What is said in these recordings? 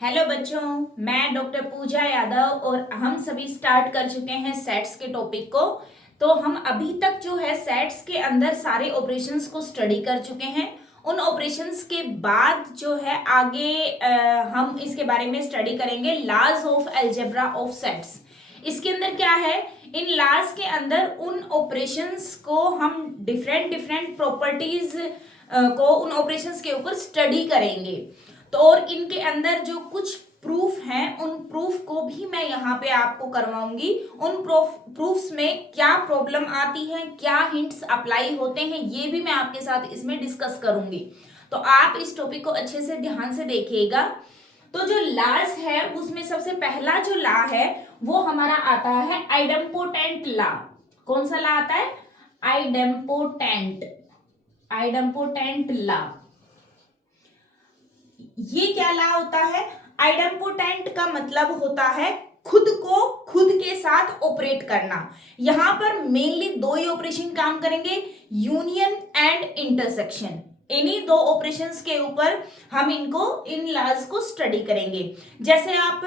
Hello बच्चों, मैं doctor पूजा यादव और हम सभी स्टार्ट कर चुके हैं सेट्स के टॉपिक को। तो हम अभी तक जो है सेट्स के अंदर सारे ऑपरेशंस को स्टडी कर चुके हैं। उन ऑपरेशंस के बाद जो है आगे हम इसके बारे में स्टडी करेंगे laws of algebra of sets. इसके अंदर क्या है, इन लॉज के अंदर उन ऑपरेशंस को हम डिफरेंट डिफरेंट प्रॉपर्टीज को उन ऑपरेशंस के ऊपर स्टडी करेंगे। तो और इनके अंदर जो कुछ प्रूफ हैं उन प्रूफ को भी मैं यहाँ पे आपको करवाऊंगी। उन प्रूफ्स में क्या प्रॉब्लम आती है, क्या हिंट्स अप्लाई होते हैं, ये भी मैं आपके साथ इसमें डिस्कस करूंगी। तो आप इस टॉपिक को अच्छे से ध्यान से देखिएगा। तो जो लॉज है उसमें सबसे पहला जो लॉ है वो हमारा आता है आइडेम्पोटेंट लॉ। कौन सा लॉ आता है? Idempotent law. ये क्या लॉ होता है? आइडेम्पोटेंट का मतलब होता है खुद को खुद के साथ ऑपरेट करना। यहां पर मेनली दो ही ऑपरेशन काम करेंगे, यूनियन एंड इंटरसेक्शन। इन्हीं दो ऑपरेशंस के ऊपर हम इन लॉज को स्टडी करेंगे। जैसे आप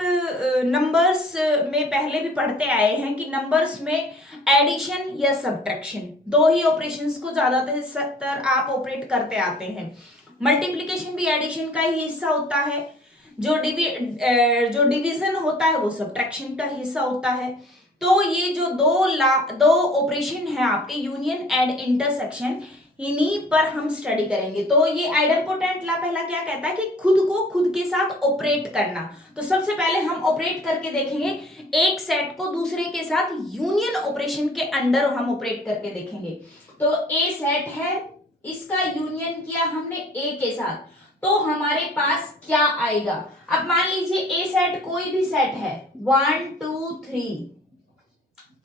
नंबर्स में पहले भी पढ़ते आए हैं कि नंबर्स में एडिशन या सब्ट्रैक्शन, दो ही ऑपरेशंस को ज्यादातर आप ऑपरेट करते आते हैं। मल्टीप्लिकेशन भी एडिशन का ही हिस्सा होता है, जो डिवीजन होता है वो सब्ट्रैक्शन का हिस्सा होता है। तो ये जो दो ऑपरेशन है आपके यूनियन एंड इंटरसेक्शन, इन्हीं पर हम स्टडी करेंगे। तो ये आइडेम्पोटेंट लॉ पहला क्या कहता है कि खुद को खुद के साथ ऑपरेट करना। तो सबसे पहले हम ऑपरेट करके देखेंगे, एक सेट को दूसरे के साथ यूनियन ऑपरेशन के अंडर हम ऑपरेट करके देखेंगे। तो ए सेट है, इसका यूनियन किया हमने ए के साथ, तो हमारे पास क्या आएगा? अब मान लीजिए ए सेट कोई भी सेट है, 1 2 3,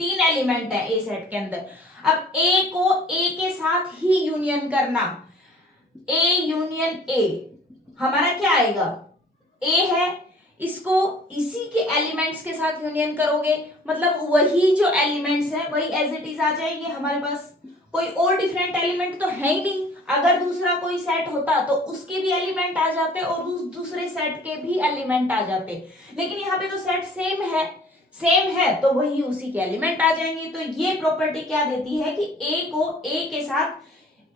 तीन एलिमेंट है ए सेट के अंदर। अब ए को ए के साथ ही यूनियन करना, ए यूनियन ए, हमारा क्या आएगा? ए है, इसको इसी के एलिमेंट्स के साथ यूनियन करोगे, मतलब वही जो एलिमेंट्स हैं वही एज इट इज आ जाएंगे हमारे पास। कोई और डिफरेंट एलिमेंट तो है ही नहीं। अगर दूसरा कोई सेट होता तो उसके भी एलिमेंट आ जाते और उस दूसरे सेट के भी एलिमेंट आ जाते, लेकिन यहाँ पे तो सेट सेम है तो वही उसी के एलिमेंट आ जाएंगे। तो ये प्रॉपर्टी क्या देती है कि ए को ए के साथ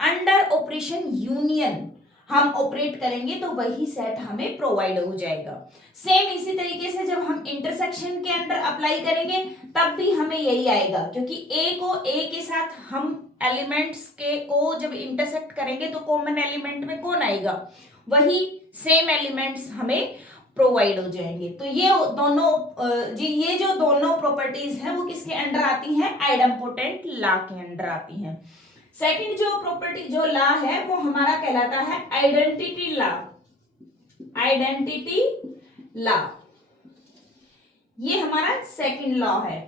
अंडर ऑपरेशन यूनियन हम ऑपरेट करेंगे तो वही सेट हमें प्रोवाइड हो जाएगा। सेम इसी तरीके से जब हम इंटरसेक्शन के अंदर अप्लाई करेंगे तब भी हमें यही आएगा, क्योंकि ए को ए के साथ हम एलिमेंट्स के को जब इंटरसेक्ट करेंगे तो कॉमन एलिमेंट में कौन आएगा? वही सेम एलिमेंट्स हमें प्रोवाइड हो जाएंगे। तो ये जो दोनों प्रॉपर्टीज हैं वो किसके अंडर आती हैं? आइडेम्पोटेंट लॉ के अंडर आती हैं। सेकंड जो प्रॉपर्टी जो लॉ है वो हमारा कहलाता है आइडेंटिटी लॉ। ये हमारा सेकंड लॉ है।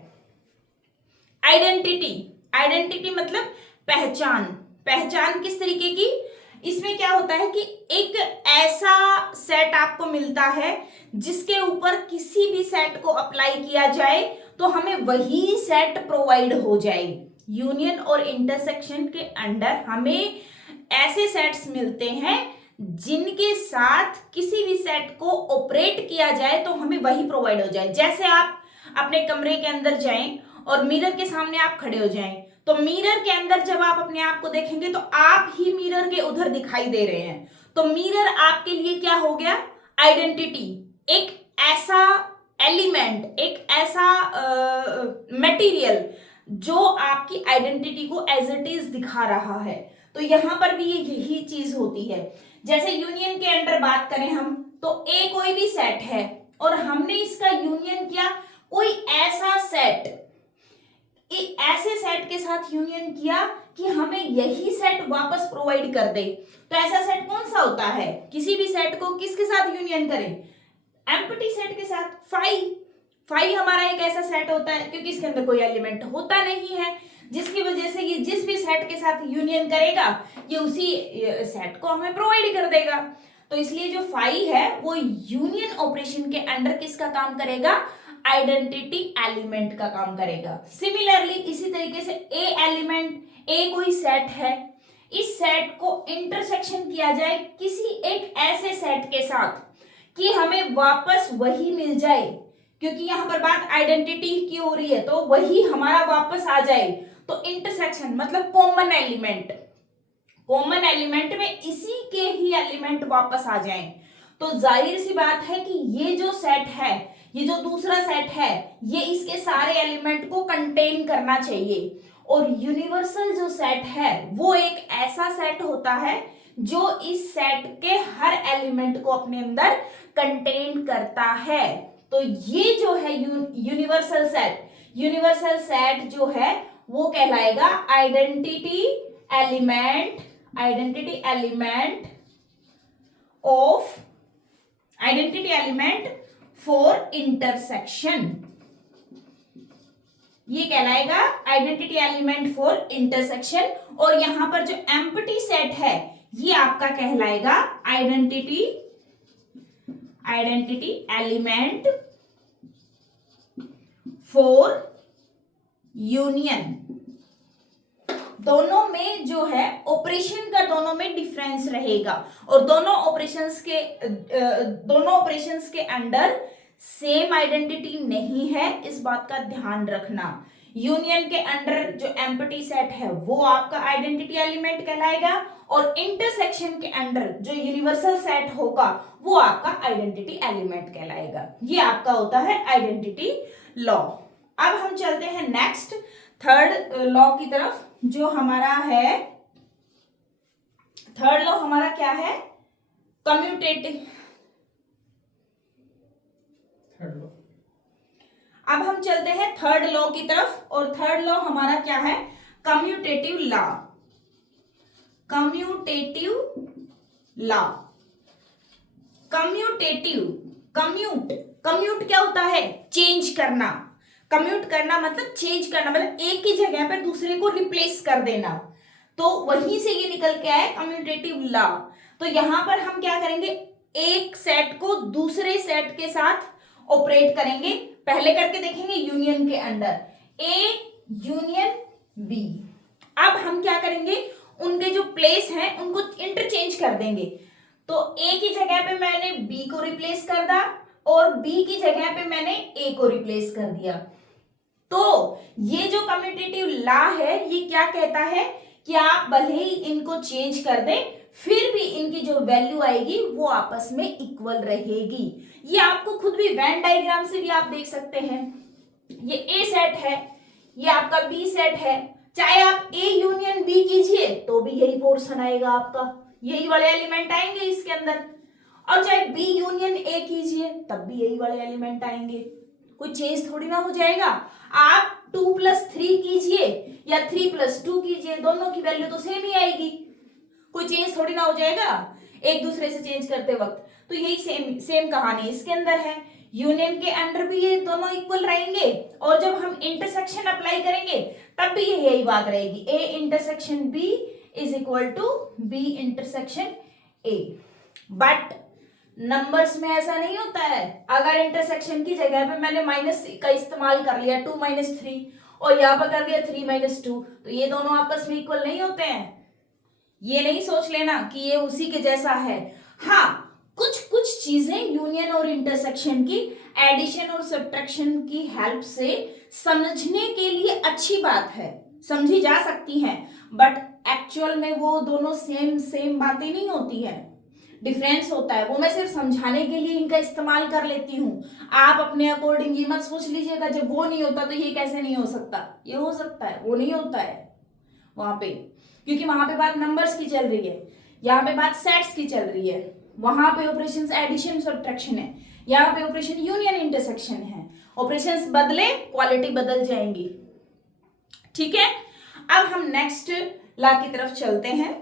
आइडेंटिटी मतलब पहचान किस तरीके की? इसमें क्या होता है कि एक ऐसा सेट आपको मिलता है जिसके ऊपर किसी भी सेट को अप्लाई किया जाए तो हमें वही सेट प्रोवाइड हो जाए। यूनियन और इंटरसेक्शन के अंडर हमें ऐसे सेट्स मिलते हैं जिनके साथ किसी भी सेट को ऑपरेट किया जाए तो हमें वही प्रोवाइड हो जाए। जैसे आप अपने कमरे के अंदर जाएं और मिरर के सामने आप खड़े हो जाएं, तो मिरर के अंदर जब आप अपने आप को देखेंगे तो आप ही मिरर के उधर दिखाई दे रहे हैं। तो मिरर आपके लिए क्या हो गया? आइडेंटिटी, एक ऐसा एलिमेंट, एक ऐसा मटेरियल जो आपकी आइडेंटिटी को एज इट इज दिखा रहा है। तो यहां पर भी यही चीज होती है। जैसे यूनियन के अंडर बात करें हम, तो ए कोई भी सेट है और हमने इसका यूनियन किया कोई ऐसा सेट, ऐसे सेट के साथ यूनियन किया कि हमें यही सेट वापस प्रोवाइड कर दे। तो ऐसा सेट कौन सा होता है? किसी भी सेट को किसके साथ यूनियन करें? एम्प्टी सेट के साथ। फाइव हमारा एक ऐसा सेट होता है क्योंकि इसके अंदर कोई एलिमेंट होता नहीं है, जिसकी वजह से ये जिस भी सेट के साथ यूनियन करेगा ये उसी सेट को हमें प्रोवाइड कर देगा। तो इसलिए जो फाइव है वो यूनियन ऑपरेशन के अंडर किसका काम करेगा? आइडेंटिटी एलिमेंट का काम करेगा। सिमिलरली इसी तरीके से ए एलिमेंट, ए कोई सेट है, इस सेट को इंटरसेक्शन किया जाए किसी एक ऐसे सेट के साथ कि हमें वापस वही मिल जाए, क्योंकि यहां पर बात आइडेंटिटी की हो रही है, तो वही हमारा वापस आ जाए। तो इंटरसेक्शन मतलब कॉमन एलिमेंट, कॉमन एलिमेंट में इसी के ही एलिमेंट वापस आ जाएं। तो जाहिर सी बात है कि ये जो सेट है, ये जो दूसरा सेट है, ये इसके सारे एलिमेंट को कंटेन करना चाहिए। और यूनिवर्सल जो सेट है वो एक ऐसा सेट होता है जो इस सेट के हर एलिमेंट को अपने अंदर कंटेन करता है। तो ये जो है यूनिवर्सल सेट, यूनिवर्सल सेट जो है वो कहलाएगा identity element, identity element of, identity element for intersection, ये कहलाएगा आइडेंटिटी एलिमेंट फॉर इंटरसेक्शन। और यहां पर जो एम्प्टी सेट है ये आपका कहलाएगा identity, identity element for union. दोनों में जो है ऑपरेशन का दोनों में डिफरेंस रहेगा, और दोनों ऑपरेशंस के अंडर सेम आइडेंटिटी नहीं है, इस बात का ध्यान रखना। यूनियन के अंडर जो एम्प्टी सेट है वो आपका आइडेंटिटी एलिमेंट कहलाएगा, और इंटरसेक्शन के अंडर जो यूनिवर्सल सेट होगा वो आपका आइडेंटिटी एलिमेंट कहलाएगा। ये आपका होता है आइडेंटिटी लॉ। अब हम चलते हैं नेक्स्ट थर्ड लॉ की तरफ, जो हमारा है थर्ड लॉ हमारा क्या है, कम्यूटेटिव। अब हम चलते हैं थर्ड लॉ की तरफ, और थर्ड लॉ हमारा क्या है, commutative law, commutative law. Commutative, commute, commute क्या होता है, चेंज करना। कम्यूट करना मतलब चेंज करना, मतलब एक ही जगह पर दूसरे को रिप्लेस कर देना, तो वहीं से ये निकल के आए कम्यूटेटिव लॉ। तो यहां पर हम क्या करेंगे, एक सेट को दूसरे सेट के साथ ऑपरेट करेंगे। पहले करके देखेंगे यूनियन के अंडर, ए यूनियन बी। अब हम क्या करेंगे, उनके जो प्लेस हैं उनको इंटरचेंज कर देंगे। तो ए की जगह पे मैंने बी को रिप्लेस कर दिया, और बी की जगह पे मैंने ए को रिप्लेस कर दिया। तो ये जो कम्यूटेटिव लॉ है ये क्या कहता है कि आप भले ही इनको चेंज कर दें, फिर भी इनकी जो वैल्यू आएगी वो आपस में इक्वल रहेगी। ये आपको खुद भी वेन डायग्राम से भी आप देख सकते हैं। ये ए सेट है, ये आपका बी सेट है, चाहे आप ए यूनियन बी कीजिए तो भी यही पोर्शन आएगा आपका, यही वाले एलिमेंट आएंगे इसके अंदर, और चाहे बी यूनियन ए कीजिए तब भी यही वाले एलिमेंट आएंगे, कोई चेंज थोड़ी ना हो जाएगा। आप 2+3 कीजिए या 3+2 कीजिए, दोनों की वैल्यू तो सेम ही आएगी, कोई चेंज थोड़ी ना हो जाएगा एक दूसरे से चेंज करते वक्त। तो यही सेम कहानी इसके अंदर है, यूनियन के अंडर भी ये दोनों इक्वल रहेंगे, और जब हम इंटरसेक्शन अप्लाई करेंगे तब भी यही बात रहेगी, A intersection B is equal to B intersection A. But numbers में ऐसा नहीं होता है, अगर इंटरसेक्शन की जगह पे मैंने माइनस का इस्तेमाल कर लिया 2-3, और यहाँ पर कर दिया 3-2, तो ये दोनों आपस में इक्वल नहीं होते हैं। ये नहीं सोच लेना कि ये उसी के जैसा है। हाँ, कुछ कुछ चीजें यूनियन और इंटरसेक्शन की एडिशन और सब्ट्रैक्शन की हेल्प से समझने के लिए अच्छी बात है, समझी जा सकती हैं, बट एक्चुअल में वो दोनों सेम बातें नहीं होती है, डिफरेंस होता है। वो मैं सिर्फ समझाने के लिए इनका इस्तेमाल कर लेती हूँ। आप अपने अकॉर्डिंग ये मत सोच लीजिएगा जब वो नहीं होता तो ये कैसे नहीं हो सकता, ये हो सकता है, वो नहीं होता है वहां पे, क्योंकि वहां पे बात नंबर्स की चल रही है, यहाँ पे बात सेट्स की चल रही है। वहां पे ऑपरेशंस एडिशन सब्ट्रैक्शन है, यहाँ पे ऑपरेशन यूनियन इंटरसेक्शन है। ऑपरेशंस बदले क्वालिटी बदल जाएंगी, ठीक है। अब हम नेक्स्ट लॉ की तरफ चलते हैं।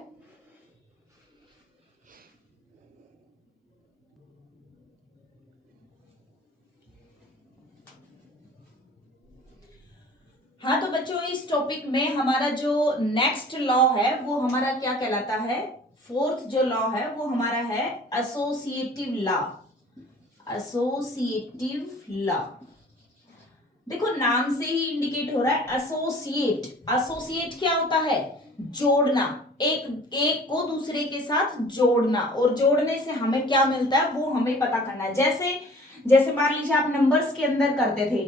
हाँ, तो बच्चों इस टॉपिक में हमारा जो नेक्स्ट लॉ है वो हमारा क्या कहलाता है, फोर्थ जो लॉ है वो हमारा है एसोसिएटिव लॉ। एसोसिएटिव लॉ, देखो नाम से ही इंडिकेट हो रहा है एसोसिएट। एसोसिएट क्या होता है, जोड़ना, एक एक को दूसरे के साथ जोड़ना, और जोड़ने से हमें क्या मिलता है वो हमें पता करना है। जैसे जैसे मान लीजिए आप नंबर्स के अंदर करते थे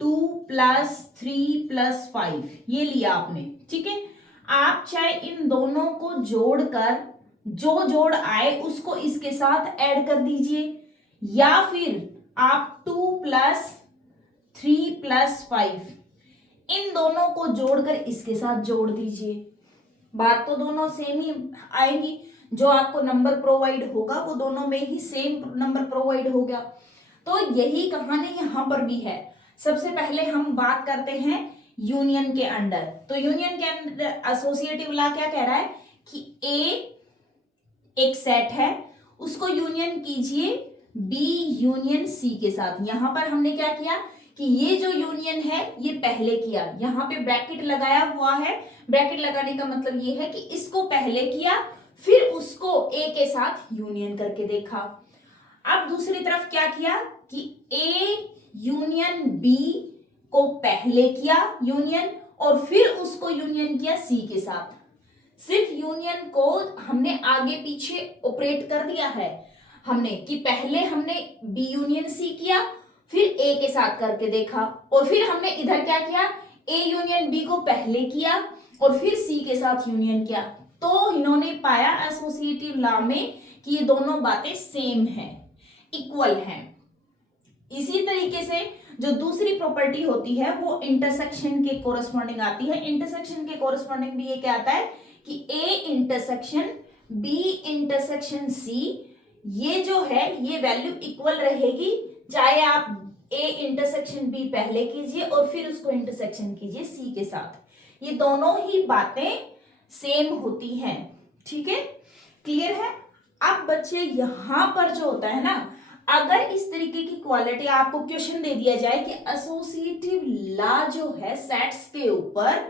2 + 3 + 5, ये लिया आपने, ठीक है। आप चाहे इन दोनों को जोड़कर जो जोड़ आए उसको इसके साथ ऐड कर दीजिए, या फिर आप 2 + 3 + 5 इन दोनों को जोड़कर इसके साथ जोड़ दीजिए। बात तो दोनों सेम ही आएंगी, जो आपको नंबर प्रोवाइड होगा वो दोनों में ही सेम नंबर प्रोवाइड होगा। तो यही कहानी यहां पर भी है। सबसे पहले हम बात करते हैं यूनियन के अंडर। तो यूनियन के अंदर एसोसिएटिव लॉ क्या कह रहा है कि ए एक सेट है, उसको यूनियन कीजिए बी यूनियन सी के साथ। यहां पर हमने क्या किया कि ये जो यूनियन है ये पहले किया, यहां पे ब्रैकेट लगाया हुआ है। ब्रैकेट लगाने का मतलब ये है कि इसको पहले किया, फिर उसको ए के साथ यूनियन करके देखा। अब दूसरी तरफ क्या किया कि ए यूनियन बी को पहले किया यूनियन, और फिर उसको यूनियन किया सी के साथ। सिर्फ यूनियन को हमने आगे पीछे ऑपरेट कर दिया है हमने, कि पहले हमने बी यूनियन सी किया, फिर ए के साथ करके देखा, और फिर हमने इधर क्या किया, ए यूनियन बी को पहले किया और फिर सी के साथ यूनियन किया। तो इन्होंने पाया एसोसिएटिव लॉ में कि ये दोनों बातें सेम हैं, इक्वल हैं। इसी तरीके से जो दूसरी प्रॉपर्टी होती है वो इंटरसेक्शन के कोरस्पॉन्डिंग आती है। इंटरसेक्शन के कोरस्पॉन्डिंग भी ये क्या आता है कि A intersection B intersection C, ये जो है ये वैल्यू इक्वल रहेगी, चाहे आप ए इंटरसेक्शन बी पहले कीजिए और फिर उसको इंटरसेक्शन कीजिए सी के साथ। ये दोनों ही बातें सेम होती हैं, ठीक है, क्लियर है। अब बच्चे यहां पर जो होता है ना, अगर इस तरीके की क्वालिटी आपको क्वेश्चन दे दिया जाए कि एसोसिएटिव लॉ जो है सेट्स के ऊपर,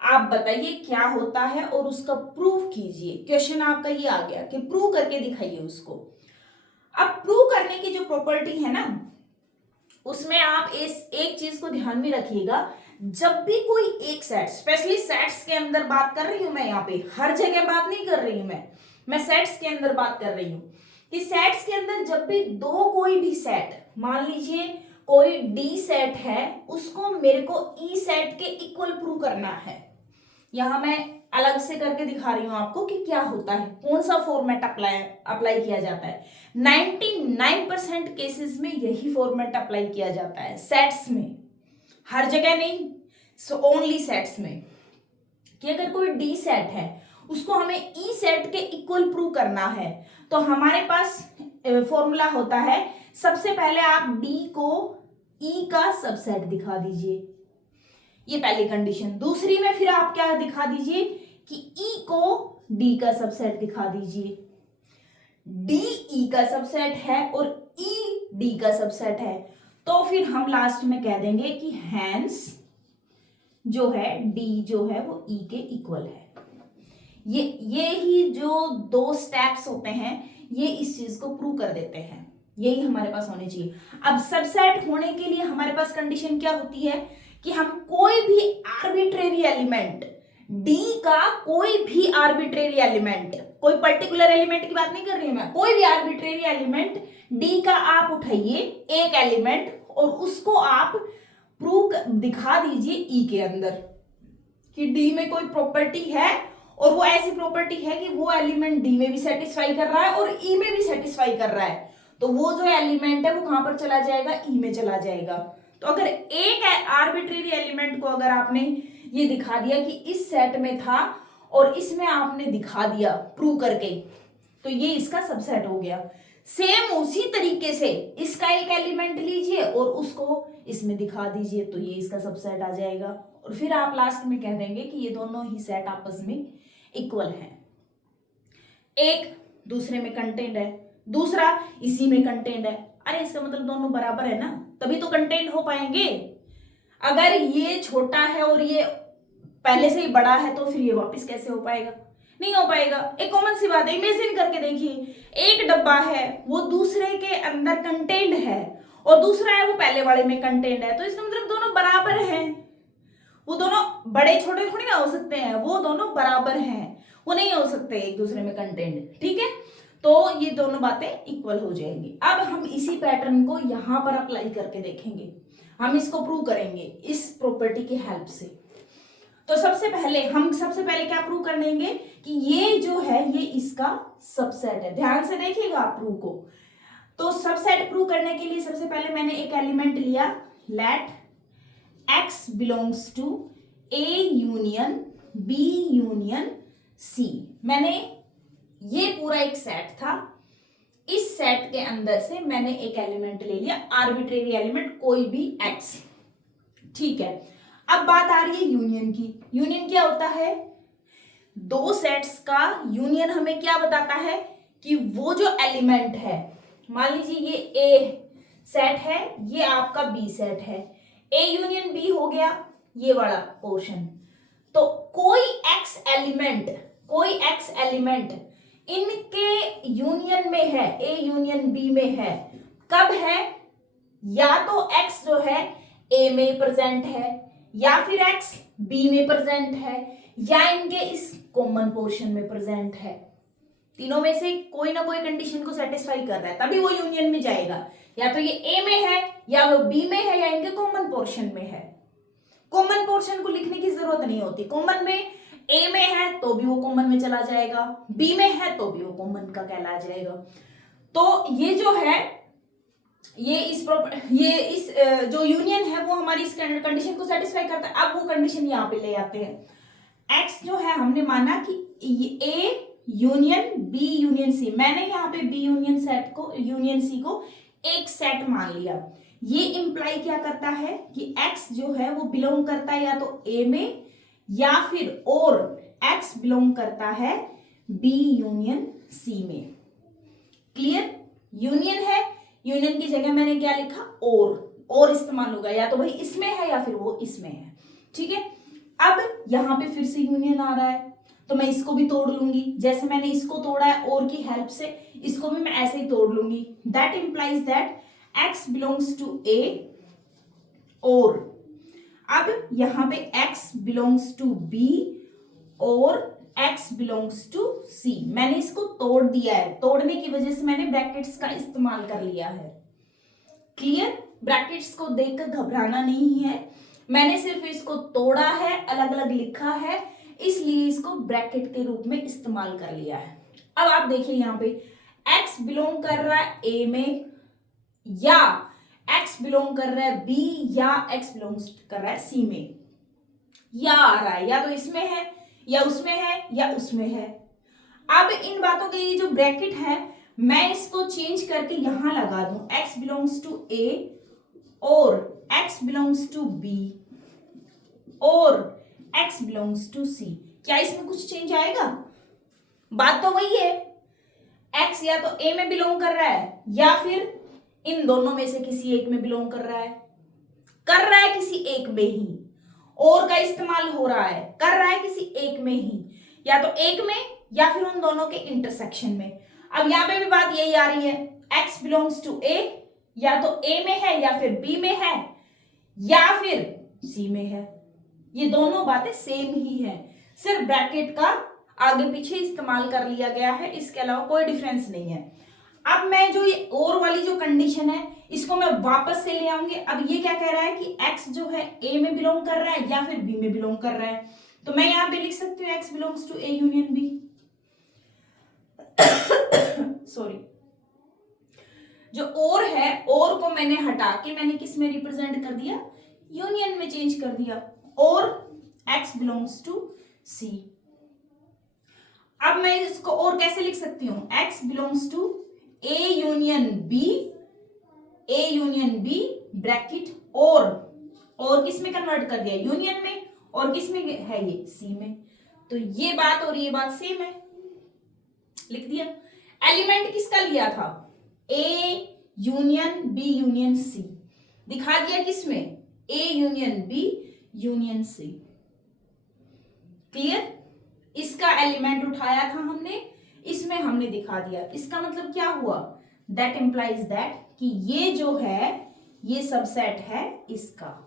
आप बताइए क्या होता है और उसका प्रूफ कीजिए। क्वेश्चन आपका ये आ गया कि प्रूव करके दिखाइए उसको। अब प्रूव करने की जो प्रॉपर्टी है ना, उसमें आप इस एक चीज को ध्यान में रखिएगा, जब भी कोई एक सेट, स्पेशली सेट्स के अंदर बात कर रही हूं मैं, यहाँ पे हर जगह बात नहीं कर रही हूं मैं सेट्स के अंदर बात कर रही हूं कि सेट्स के अंदर जब भी दो कोई भी सेट, मान लीजिए कोई डी सेट है, उसको मेरे को ई सेट के इक्वल प्रूव करना है। यहां मैं अलग से करके दिखा रही हूं आपको कि क्या होता है, कौन सा फॉर्मेट अप्लाई किया जाता है। 99% केसेस में यही फॉर्मेट अप्लाई किया जाता है सेट्स में, हर जगह नहीं, सो ओनली सेट्स में, कि अगर कोई डी सेट है उसको हमें ई सेट के इक्वल प्रूव करना है, तो हमारे पास फॉर्मूला होता है, सबसे पहले आप डी को ई का सबसेट दिखा दीजिए, ये पहली कंडीशन। दूसरी में फिर आप क्या दिखा दीजिए कि ई को डी का सबसेट दिखा दीजिए। डी ई का सबसेट है और ई डी का सबसेट है, तो फिर हम लास्ट में कह देंगे कि हैंस जो है डी जो है वो ई के इक्वल है। ये ही जो दो स्टेप्स होते हैं ये इस चीज को प्रूव कर देते हैं, यही हमारे पास होने चाहिए। अब सबसेट होने के लिए हमारे पास कंडीशन क्या होती है कि हम कोई भी आर्बिट्रेरी एलिमेंट, डी का कोई भी आर्बिट्रेरी एलिमेंट, कोई पर्टिकुलर एलिमेंट की बात नहीं कर रही हूं मैं, कोई भी आर्बिट्रेरी एलिमेंट डी का आप उठाइए एक एलिमेंट और उसको आप प्रूव दिखा दीजिए ई के अंदर कि डी में कोई प्रॉपर्टी है और वो ऐसी प्रॉपर्टी है कि वो एलिमेंट डी में भी सेटिस्फाई कर रहा है और ई में भी सेटिस्फाई कर रहा है, तो वो जो एलिमेंट है वो कहां पर चला जाएगा, ई में चला जाएगा। तो अगर एक आर्बिट्रेरी एलिमेंट को अगर आपने ये दिखा दिया कि इस सेट में था और इसमें आपने दिखा दिया प्रूव करके, तो ये इसका सबसेट हो गया। सेम उसी तरीके से इसका एक एलिमेंट लीजिए और उसको इसमें दिखा दीजिए, तो ये इसका सबसेट आ जाएगा, और फिर आप लास्ट में कह देंगे कि ये दोनों ही सेट आपस में इक्वल हैं। एक दूसरे में कंटेंट है, दूसरा इसी में कंटेंट है, अरे इसका मतलब दोनों बराबर है ना, तभी तो कंटेंट हो पाएंगे। अगर ये छोटा है और ये पहले से ही बड़ा है तो फिर ये वापस कैसे हो पाएगा, नहीं हो पाएगा। एक कॉमन सी बात है, इमेजिन करके देखिए, एक डब्बा है वो दूसरे के अंदर कंटेंट है और दूसरा है वो पहले वाले में कंटेंट है, तो इसका मतलब दोनों बराबर हैं। वो दोनों बड़े छोटे थोड़ी ना हो सकते हैं, वो दोनों बराबर हैं, वो नहीं हो सकते एक दूसरे में कंटेंट, ठीक है। तो ये दोनों बातें इक्वल हो जाएंगी। अब हम इसी पैटर्न को यहां पर अप्लाई करके देखेंगे, हम इसको प्रूव करेंगे इस प्रॉपर्टी की हेल्प से। तो सबसे पहले क्या प्रूव कर लेंगे कि ये जो है ये इसका सबसेट है। ध्यान से देखिएगा आप प्रूव को। तो सबसेट प्रूव करने के लिए सबसे पहले मैंने एक एलिमेंट लिया, let x belongs to A union B union C। मैंने ये पूरा एक सेट था, इस सेट के अंदर से मैंने एक एलिमेंट ले लिया, आर्बिट्रेरी एलिमेंट कोई भी x, ठीक है। अब बात आ रही है यूनियन की। यूनियन क्या होता है? दो सेट्स का यूनियन हमें क्या बताता है कि वो जो एलिमेंट है, मान लीजिए ये A सेट है, ये आपका B सेट है, A यूनियन B हो गया ये वाला पोर्शन। तो कोई x एलिमेंट इनके यूनियन में है, A यूनियन B में है। कब है? या तो x जो है A में प्रेजेंट है, या फिर x B में प्रेजेंट है, या इनके इस कॉमन पोर्शन में प्रेजेंट है। तीनों में से कोई ना कोई कंडीशन को सेटिस्फाई कर रहा है, तभी वो यूनियन में जाएगा। या तो ये A में है, या वो B में है, या इनके कॉमन पोर्शन में है। कॉमन पोर्शन को लिखने की जरूरत नहीं होती। कॉमन में A में है तो भी वो कॉमन में चला जाएगा, B में है तो भी वो कॉमन का कहला जाएगा। तो ये जो है ये इस जो यूनियन है वो हमारी इस कंडीशन को सेटिस्फाई करता है। अब वो कंडीशन यहाँ पे ले आते हैं। x जो है हमने माना कि A union B union C, मैंने यहाँ पे B यूनियन C को एक सेट मान लिया। ये इंप्लाई क्या करता है कि x जो है वो बिलोंग करता है या तो A में, या फिर और x बिलोंग करता है B यूनियन C में। क्लियर? यूनियन है, यूनियन की जगह मैंने क्या लिखा? और इस्तेमाल होगा, या तो भाई इसमें है या फिर वो इसमें है, ठीक है। अब यहां पे फिर से यूनियन आ रहा है तो मैं इसको भी तोड़ लूंगी, जैसे मैंने इसको तोड़ा है और की हेल्प से, इसको भी मैं ऐसे ही तोड़ लूंगी। That implies that x belongs to A और अब यहां पे x बिलोंग्स टू B और x बिलोंग्स टू C। मैंने इसको तोड़ दिया है, तोड़ने की वजह से मैंने ब्रैकेट्स का इस्तेमाल कर लिया है। क्लियर? ब्रैकेट्स को देखकर घबराना नहीं है, मैंने सिर्फ इसको तोड़ा है, अलग अलग लिखा है, इसलिए इसको ब्रैकेट के रूप में इस्तेमाल कर लिया है। अब आप देखिए यहाँ पे x बिलोंग कर रहा है A में, या x बिलोंग कर रहा है B, या x बिलोंग कर रहा है C में, या आ रहा है या तो इसमें है, या उसमें है, या उसमें है। अब इन बातों के ये जो ब्रैकेट है मैं इसको चेंज करके यहां लगा दूं, x बिलोंग्स टू A और x बिलोंग्स टू B और x बिलोंग्स टू C। क्या इसमें कुछ चेंज आएगा? बात तो वही है, x या तो A में बिलोंग कर रहा है या फिर इन दोनों में से किसी एक में बिलोंग कर रहा है किसी एक में ही, और का इस्तेमाल हो रहा है, कर रहा है किसी एक में ही, या तो एक में या फिर उन दोनों के इंटरसेक्शन में। अब यहां पे भी बात यही आ रही है, x बिलोंग्स टू A, या तो A में है या फिर B में है या फिर C में है। ये दोनों बातें सेम ही है, सिर्फ ब्रैकेट का आगे पीछे इस्तेमाल कर लिया गया है, इसके अलावा कोई डिफरेंस नहीं है। अब मैं जो ये और वाली जो कंडीशन है इसको मैं वापस से ले आऊंगी। अब ये क्या कह रहा है कि x जो है A में बिलोंग कर रहा है या फिर B में बिलोंग कर रहा है, तो मैं यहां पे लिख सकती हूँ x belongs to A union B। Sorry, जो और है, और को मैंने हटा के मैंने किस में रिप्रेजेंट कर दिया? यूनियन में चेंज कर दिया, और x बिलोंग्स टू C। अब मैं इसको और कैसे लिख सकती हूँ? x belongs to A union B bracket और किस में कन्वर्ट कर दिया? यूनियन में, और किस में है ये? C में। तो ये बात और ये बात सेम है, लिख दिया। एलिमेंट किसका लिया था? A union B union C, दिखा दिया किसमें? A union B union C। Clear? इसका एलिमेंट उठाया था हमने, इसमें हमने दिखा दिया। इसका मतलब क्या हुआ? दैट इंप्लाइज दैट कि ये जो है ये सबसेट है इसका।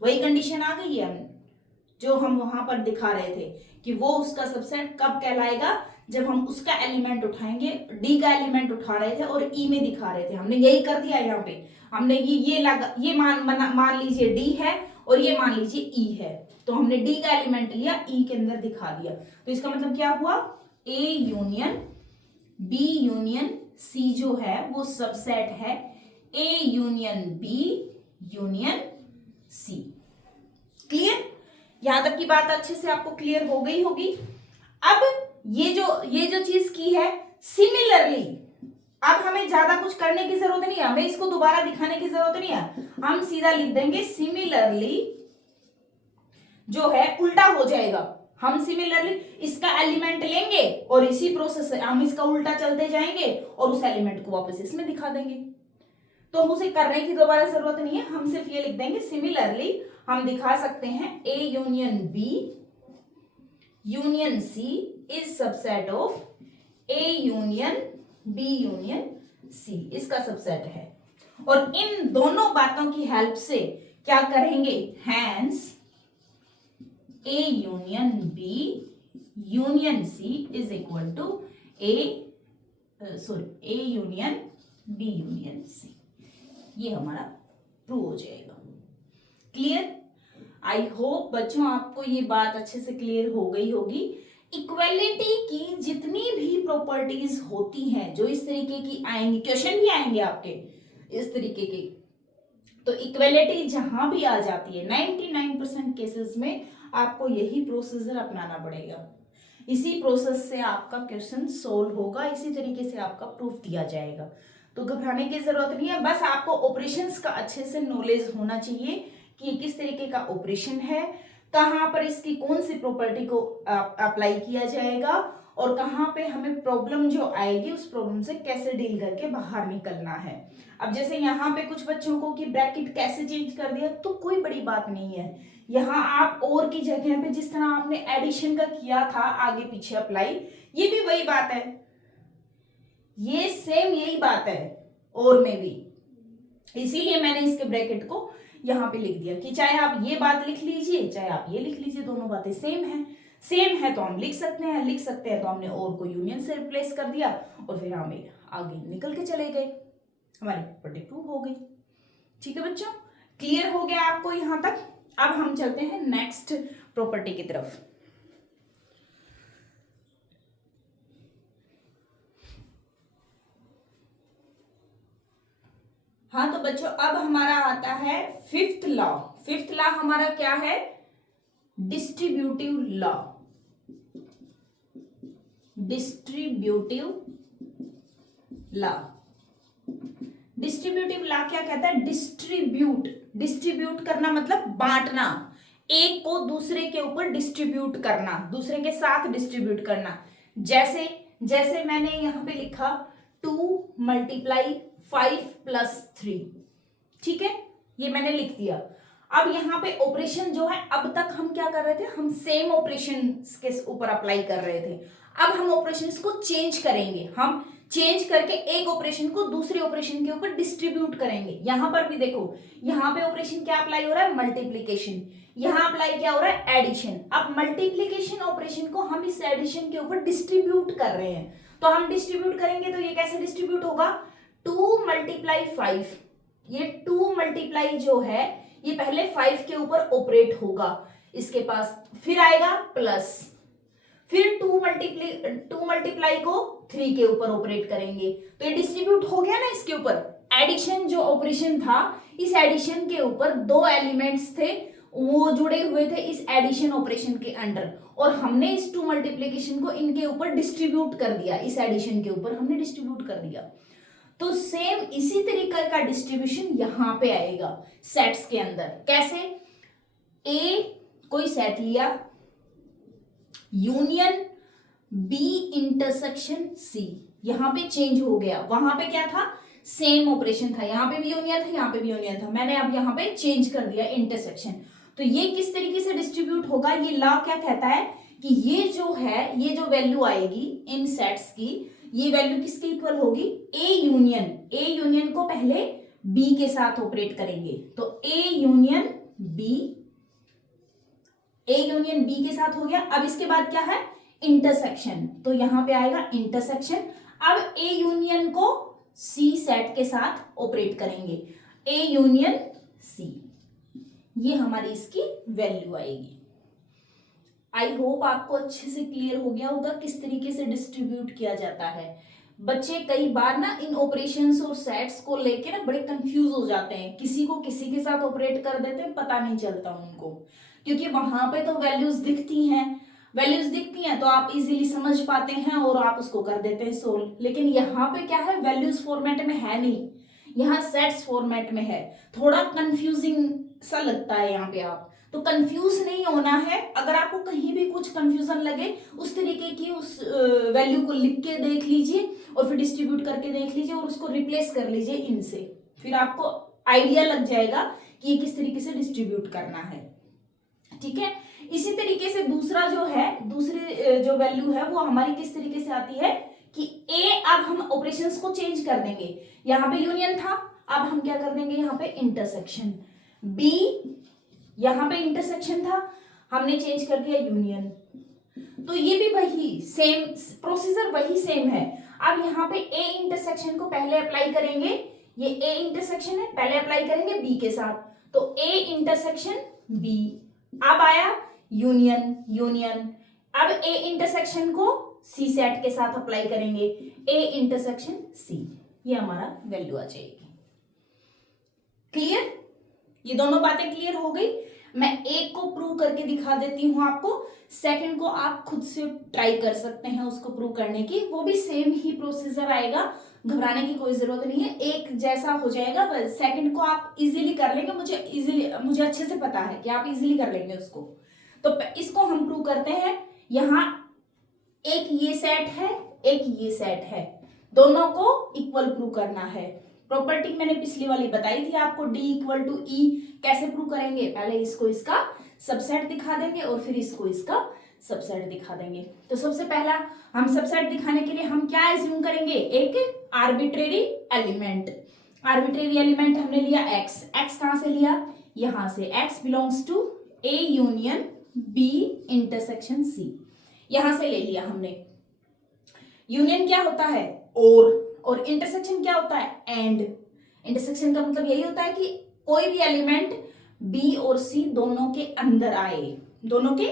वही कंडीशन आ गई है, जो हम वहां पर दिखा रहे थे कि वो उसका सबसेट कब कहलाएगा, जब हम उसका एलिमेंट उठाएंगे, डी का एलिमेंट उठा रहे थे और ई में दिखा रहे थे। हमने यही कर दिया यहाँ पे, हमने ये मान लीजिए डी है और ये मान लीजिए ई है, तो हमने डी का एलिमेंट लिया, ई के अंदर दिखा दिया। तो इसका मतलब क्या हुआ, A union B union C जो है वो सबसेट है A union B union C. Clear? यहां तक की बात अच्छे से आपको क्लियर हो गई होगी। अब ये जो चीज की है सिमिलरली, अब हमें ज्यादा कुछ करने की जरूरत नहीं है, हमें इसको दोबारा दिखाने की जरूरत नहीं है, हम सीधा लिख देंगे सिमिलरली जो है उल्टा हो जाएगा। हम सिमिलरली इसका एलिमेंट लेंगे और इसी प्रोसेस से हम इसका उल्टा चलते जाएंगे और उस एलिमेंट को वापस इसमें दिखा देंगे। तो उसे करने की दोबारा जरूरत नहीं है, हम सिर्फ ये लिख देंगे सिमिलरली हम दिखा सकते हैं A union B union C is subset of A union B union C, इसका सबसेट है। और इन दोनों बातों की हेल्प से क्या करेंगे, hence A union B union C is equal to A union B union C, ये हमारा प्रूव हो जाएगा। क्लियर? आई होप बच्चों आपको ये बात अच्छे से क्लियर हो गई होगी। इक्वेलिटी की जितनी भी प्रॉपर्टीज होती हैं जो इस तरीके की आएंगी, क्वेश्चन भी आएंगे आपके इस तरीके के, तो इक्वेलिटी जहां भी आ जाती है 99% केसेस में आपको यही प्रोसीजर अपनाना पड़ेगा। इसी प्रोसेस से आपका क्वेश्चन सोल्व होगा, इसी तरीके से आपका प्रूफ दिया जाएगा। तो घबराने की जरूरत नहीं है, बस आपको ऑपरेशंस का अच्छे से नॉलेज होना चाहिए कि किस तरीके का ऑपरेशन है, कहां पर इसकी कौन सी प्रॉपर्टी को अप्लाई किया जाएगा और कहां पे हमें प्रॉब्लम जो आएगी उस प्रॉब्लम से कैसे डील करके बाहर निकलना है। अब जैसे यहाँ पे कुछ बच्चों को कि ब्रैकेट कैसे चेंज कर दिया, तो कोई बड़ी बात नहीं है। यहाँ आप और की जगह पे जिस तरह आपने एडिशन का किया था आगे पीछे अप्लाई, ये भी वही बात है, ये सेम यही बात है और में भी, इसीलिए मैंने इसके ब्रैकेट को यहां पे लिख दिया कि चाहे आप ये बात लिख लीजिए चाहे आप ये लिख लीजिए, दोनों बातें सेम है तो हम लिख सकते हैं तो हमने और को यूनियन से रिप्लेस कर दिया और फिर हम आगे निकल के चले गए, हमारी प्रॉपर्टी प्रूव हो गई। ठीक है बच्चों, क्लियर हो गया आपको यहां तक? अब हम चलते हैं नेक्स्ट प्रॉपर्टी की तरफ। हाँ तो बच्चों अब हमारा आता है फिफ्थ लॉ। फिफ्थ लॉ हमारा क्या है, डिस्ट्रीब्यूटिव लॉ। डिस्ट्रीब्यूटिव लॉ क्या कहता है, डिस्ट्रीब्यूट करना मतलब बांटना, एक को दूसरे के ऊपर डिस्ट्रीब्यूट करना, दूसरे के साथ डिस्ट्रीब्यूट करना। जैसे मैंने यहां पे लिखा 2 × 5 + 3, ठीक है, ये मैंने लिख दिया। अब यहाँ पे ऑपरेशन जो है, अब तक हम क्या कर रहे थे, हम सेम ऑपरेशन के ऊपर अप्लाई कर रहे थे। अब हम ऑपरेशंस को चेंज करेंगे, हम चेंज करके एक ऑपरेशन को दूसरे ऑपरेशन के ऊपर डिस्ट्रीब्यूट करेंगे। यहां पर भी देखो, यहाँ पे ऑपरेशन क्या अप्लाई हो रहा है, मल्टीप्लीकेशन, यहाँ अप्लाई क्या हो रहा है, एडिशन। अब मल्टीप्लीकेशन ऑपरेशन को हम इस एडिशन के ऊपर डिस्ट्रीब्यूट कर रहे हैं, तो हम डिस्ट्रीब्यूट करेंगे तो ये कैसे डिस्ट्रीब्यूट होगा, 2 × 5, ये 2 मल्टीप्लाई जो है ये पहले 5 के ऊपर ऑपरेट होगा, इसके पास फिर आएगा प्लस, फिर 2 मल्टीप्लाई को 3 के ऊपर ऑपरेट करेंगे, तो ये डिस्ट्रीब्यूट हो गया ना इसके ऊपर। एडिशन जो ऑपरेशन था, इस एडिशन के ऊपर 2 एलिमेंट्स थे वो जुड़े हुए थे इस एडिशन ऑपरेशन के अंडर, और हमने इस 2 मल्टीप्लीकेशन को इनके ऊपर डिस्ट्रीब्यूट कर दिया, इस एडिशन के ऊपर हमने डिस्ट्रीब्यूट कर दिया। तो सेम इसी तरीके का डिस्ट्रीब्यूशन यहां पे आएगा सेट्स के अंदर। कैसे, ए कोई सेट लिया, यूनियन बी इंटरसेक्शन सी, यहां पे चेंज हो गया, वहां पे क्या था, सेम ऑपरेशन था, यहां पे भी यूनियन था, यहां पे भी यूनियन था, मैंने अब यहां पे चेंज कर दिया इंटरसेक्शन। तो ये किस तरीके से डिस्ट्रीब्यूट होगा, ये लॉ क्या कहता है कि ये जो है, ये जो वैल्यू आएगी इन सेट्स की, ये वैल्यू किसके इक्वल होगी, ए यूनियन को पहले बी के साथ ऑपरेट करेंगे, तो A union B A union B के साथ हो गया। अब इसके बाद क्या है, इंटरसेक्शन, तो यहां पे आएगा इंटरसेक्शन। अब ए यूनियन को सी सेट के साथ ऑपरेट करेंगे, ए यूनियन सी, ये हमारी इसकी वैल्यू आएगी। आई होप आपको अच्छे से क्लियर हो गया होगा किस तरीके से डिस्ट्रीब्यूट किया जाता है। बच्चे कई बार ना इन ऑपरेशंस और सेट्स को लेके ना बड़े कंफ्यूज हो जाते हैं, किसी को किसी के साथ ऑपरेट कर देते हैं, पता नहीं चलता उनको, क्योंकि वहां पे तो वैल्यूज दिखती हैं तो आप इजीली समझ पाते हैं और आप उसको कर देते हैं सोल्व। लेकिन यहाँ पे क्या है, वैल्यूज फॉर्मेट में है नहीं, यहाँ सेट्स फॉर्मेट में है, थोड़ा कंफ्यूजिंग सा लगता है यहाँ पे। आप तो कंफ्यूज नहीं होना है। अगर आपको कहीं भी कुछ कंफ्यूजन लगे, उस तरीके की उस वैल्यू को लिख के देख लीजिए और फिर डिस्ट्रीब्यूट करके देख लीजिए और उसको रिप्लेस कर लीजिए इनसे, फिर आपको आइडिया लग जाएगा कि ये किस तरीके से डिस्ट्रीब्यूट करना है। ठीक है, इसी तरीके से दूसरा जो है, दूसरी जो वैल्यू है वो हमारी किस तरीके से आती है कि ए, अब हम ऑपरेशंस को चेंज कर देंगे, यहां पे यूनियन था, अब हम क्या कर देंगे यहाँ पे इंटरसेक्शन, बी यहां पे इंटरसेक्शन था, हमने चेंज कर दिया यूनियन, तो ये भी वही सेम प्रोसीजर, वही सेम है। अब यहाँ पे ए इंटरसेक्शन को पहले अप्लाई करेंगे, ये ए इंटरसेक्शन है, पहले अप्लाई करेंगे बी के साथ, तो ए इंटरसेक्शन बी, अब आया यूनियन यूनियन, अब ए इंटरसेक्शन को सी सेट के साथ अप्लाई करेंगे, ए इंटरसेक्शन सी, ये हमारा वैल्यू आ जाएगी। क्लियर, ये दोनों बातें क्लियर हो गई। मैं एक को प्रूव करके दिखा देती हूं आपको, सेकंड को आप खुद से ट्राई कर सकते हैं उसको प्रूव करने की, वो भी सेम ही प्रोसीजर आएगा, घबराने की कोई जरूरत नहीं है, एक जैसा हो जाएगा। बस सेकंड को आप इजीली कर लेंगे, मुझे अच्छे से पता है कि आप इजीली कर लेंगे उसको। तो इसको हम प्रूव करते हैं। यहाँ एक ये सेट है, एक ये सेट है, दोनों को इक्वल प्रूव करना है। प्रॉपर्टी मैंने पिछली वाली बताई थी आपको, D इक्वल टू E कैसे प्रूव करेंगे, पहले इसको इसका सबसेट दिखा देंगे और फिर इसको इसका सबसेट दिखा देंगे। तो सबसे पहला हम सबसेट दिखाने के लिए हम क्या एज्यूम करेंगे, एक आर्बिट्रेरी एलिमेंट, आर्बिट्रेरी एलिमेंट हमने लिया x, x कहां से लिया, यहां से, x belongs to A union B intersection C, यहां से ले लिया हमने। यूनियन क्या होता है, और इंटरसेक्शन क्या होता है, एंड। इंटरसेक्शन का मतलब यही होता है कि कोई भी एलिमेंट बी और सी दोनों के अंदर आए, दोनों के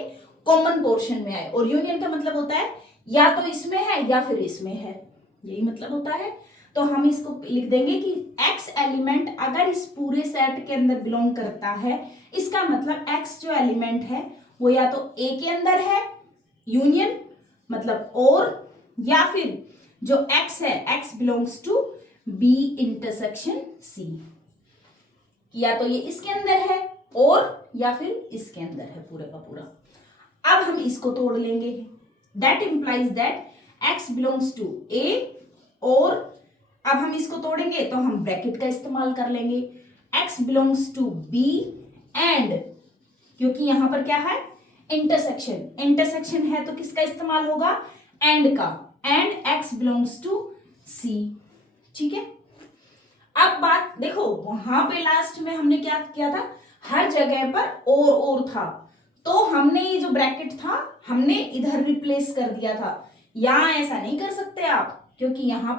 कॉमन पोर्शन में आए, और यूनियन का मतलब होता है या तो इसमें है या फिर इसमें है, यही मतलब होता है। तो हम इसको लिख देंगे कि x एलिमेंट अगर इस पूरे सेट के अंदर बिलोंग करता है, इसका मतलब x जो एलिमेंट है वो या तो A के अंदर है, यूनियन मतलब और, या फिर जो x है x belongs to B intersection C, या तो ये इसके अंदर है और या फिर इसके अंदर है पूरे का पूरा। अब हम इसको तोड़ लेंगे, that implies that x belongs to A, और अब हम इसको तोड़ेंगे तो हम ब्रैकेट का इस्तेमाल कर लेंगे, x belongs to B and, क्योंकि यहां पर क्या है इंटरसेक्शन, इंटरसेक्शन है तो किसका इस्तेमाल होगा, एंड का, and x belongs to C। ठीक है, अब बात देखो, वहां पे लास्ट में हमने क्या किया था, हर जगह पर और था, तो हमने ये जो ब्रैकेट था हमने इधर रिप्लेस कर दिया था। यहां ऐसा नहीं कर सकते आप, क्योंकि यहां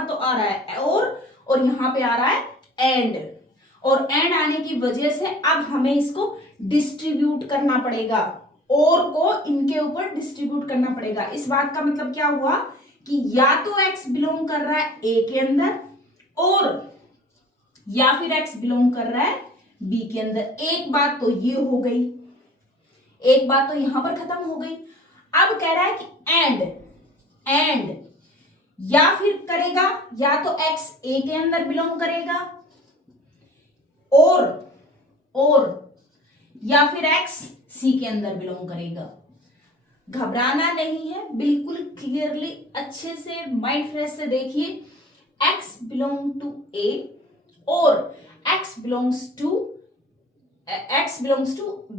तो आ रहा है और यहां पे आ रहा है एंड, और एंड आने की वजह से अब हमें इसको डिस्ट्रीब्यूट करना पड़ेगा, और को इनके ऊपर डिस्ट्रीब्यूट करना पड़ेगा। इस बात का मतलब क्या हुआ कि या तो x बिलोंग कर रहा है A के अंदर, और या फिर x बिलोंग कर रहा है B के अंदर। एक बात तो ये हो गई, एक बात तो यहां पर खत्म हो गई। अब कह रहा है कि एंड या फिर करेगा, या तो x A के अंदर बिलोंग करेगा, और या फिर x C के अंदर बिलोंग करेगा। घबराना नहीं है, बिल्कुल क्लियरली अच्छे से माइंड फ्रेश से देखिए, x बिलोंग टू A और x belongs to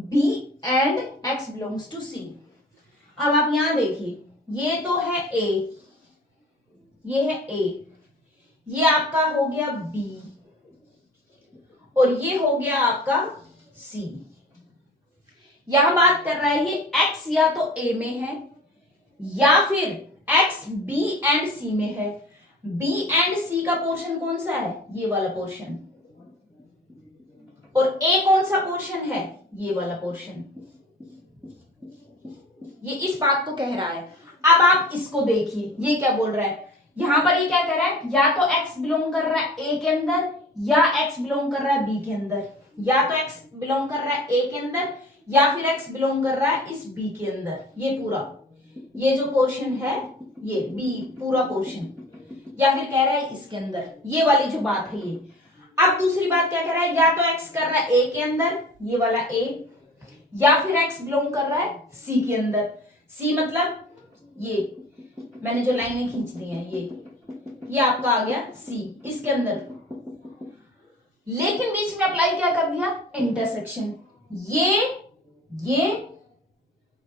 B and x belongs to C। अब आप यहां देखिए, ये तो है A, ये है A, ये आपका हो गया B और ये हो गया आपका C। यहां बात कर रहा है ये x या तो a में है या फिर x b एंड c में है। b एंड c का पोर्शन कौन सा है? ये वाला पोर्शन। और a कौन सा पोर्शन है? ये वाला पोर्शन। ये इस बात को कह रहा है। अब आप इसको देखिए, ये क्या बोल रहा है यहां पर? ये क्या कह रहा है? या तो x बिलोंग कर रहा है a के अंदर या x बिलोंग कर रहा है b के अंदर। या तो x बिलोंग कर रहा है a के अंदर या फिर x बिलोंग कर रहा है इस b के अंदर। ये पूरा, ये जो पोर्शन है ये b पूरा पोर्शन, या फिर कह रहा है इसके अंदर। ये वाली जो बात है ये। अब दूसरी बात क्या कह रहा है? या तो x कर रहा है a के अंदर, ये वाला a, या फिर x बिलोंग कर रहा है c के अंदर। c मतलब ये मैंने जो लाइनें खींच दी हैं ये आपका आ गया c इसके अंदर। लेकिन बीच में अप्लाई क्या कर दिया? इंटरसेक्शन। ये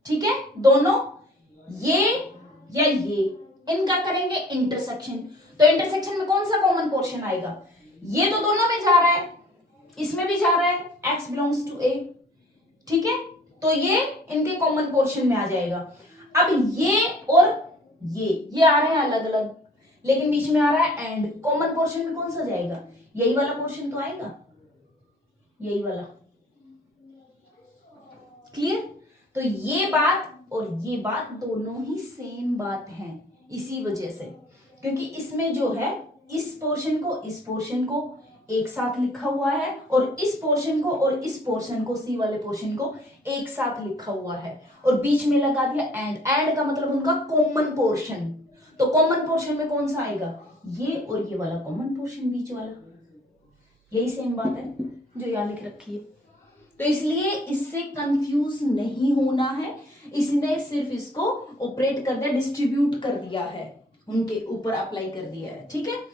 ठीक है, दोनों ये या ये, इनका करेंगे इंटरसेक्शन। तो इंटरसेक्शन में कौन सा कॉमन पोर्शन आएगा? ये तो दोनों में जा रहा है, इसमें भी जा रहा है, x बिलोंग्स टू a, ठीक है, तो ये इनके कॉमन पोर्शन में आ जाएगा। अब ये और ये आ रहे हैं अलग अलग, लेकिन बीच में आ रहा है एंड। कॉमन पोर्शन में कौन सा जाएगा? यही वाला पोर्शन तो आएगा, यही वाला। क्लियर? तो ये बात और ये बात दोनों ही सेम बात है, इसी वजह से, क्योंकि इसमें जो है इस पोर्शन को एक साथ लिखा हुआ है और इस पोर्शन को और इस पोर्शन को, सी वाले पोर्शन को एक साथ लिखा हुआ है और बीच में लगा दिया एंड का मतलब उनका कॉमन पोर्शन। तो कॉमन पोर्शन में कौन सा आएगा? ये और ये वाला कॉमन पोर्शन, बीच वाला। यही सेम बात है जो यहां लिख रखी है। तो इसलिए इससे कंफ्यूज नहीं होना है, इसने सिर्फ इसको ऑपरेट कर दिया, डिस्ट्रीब्यूट कर दिया है, उनके ऊपर अप्लाई कर दिया है, ठीक है।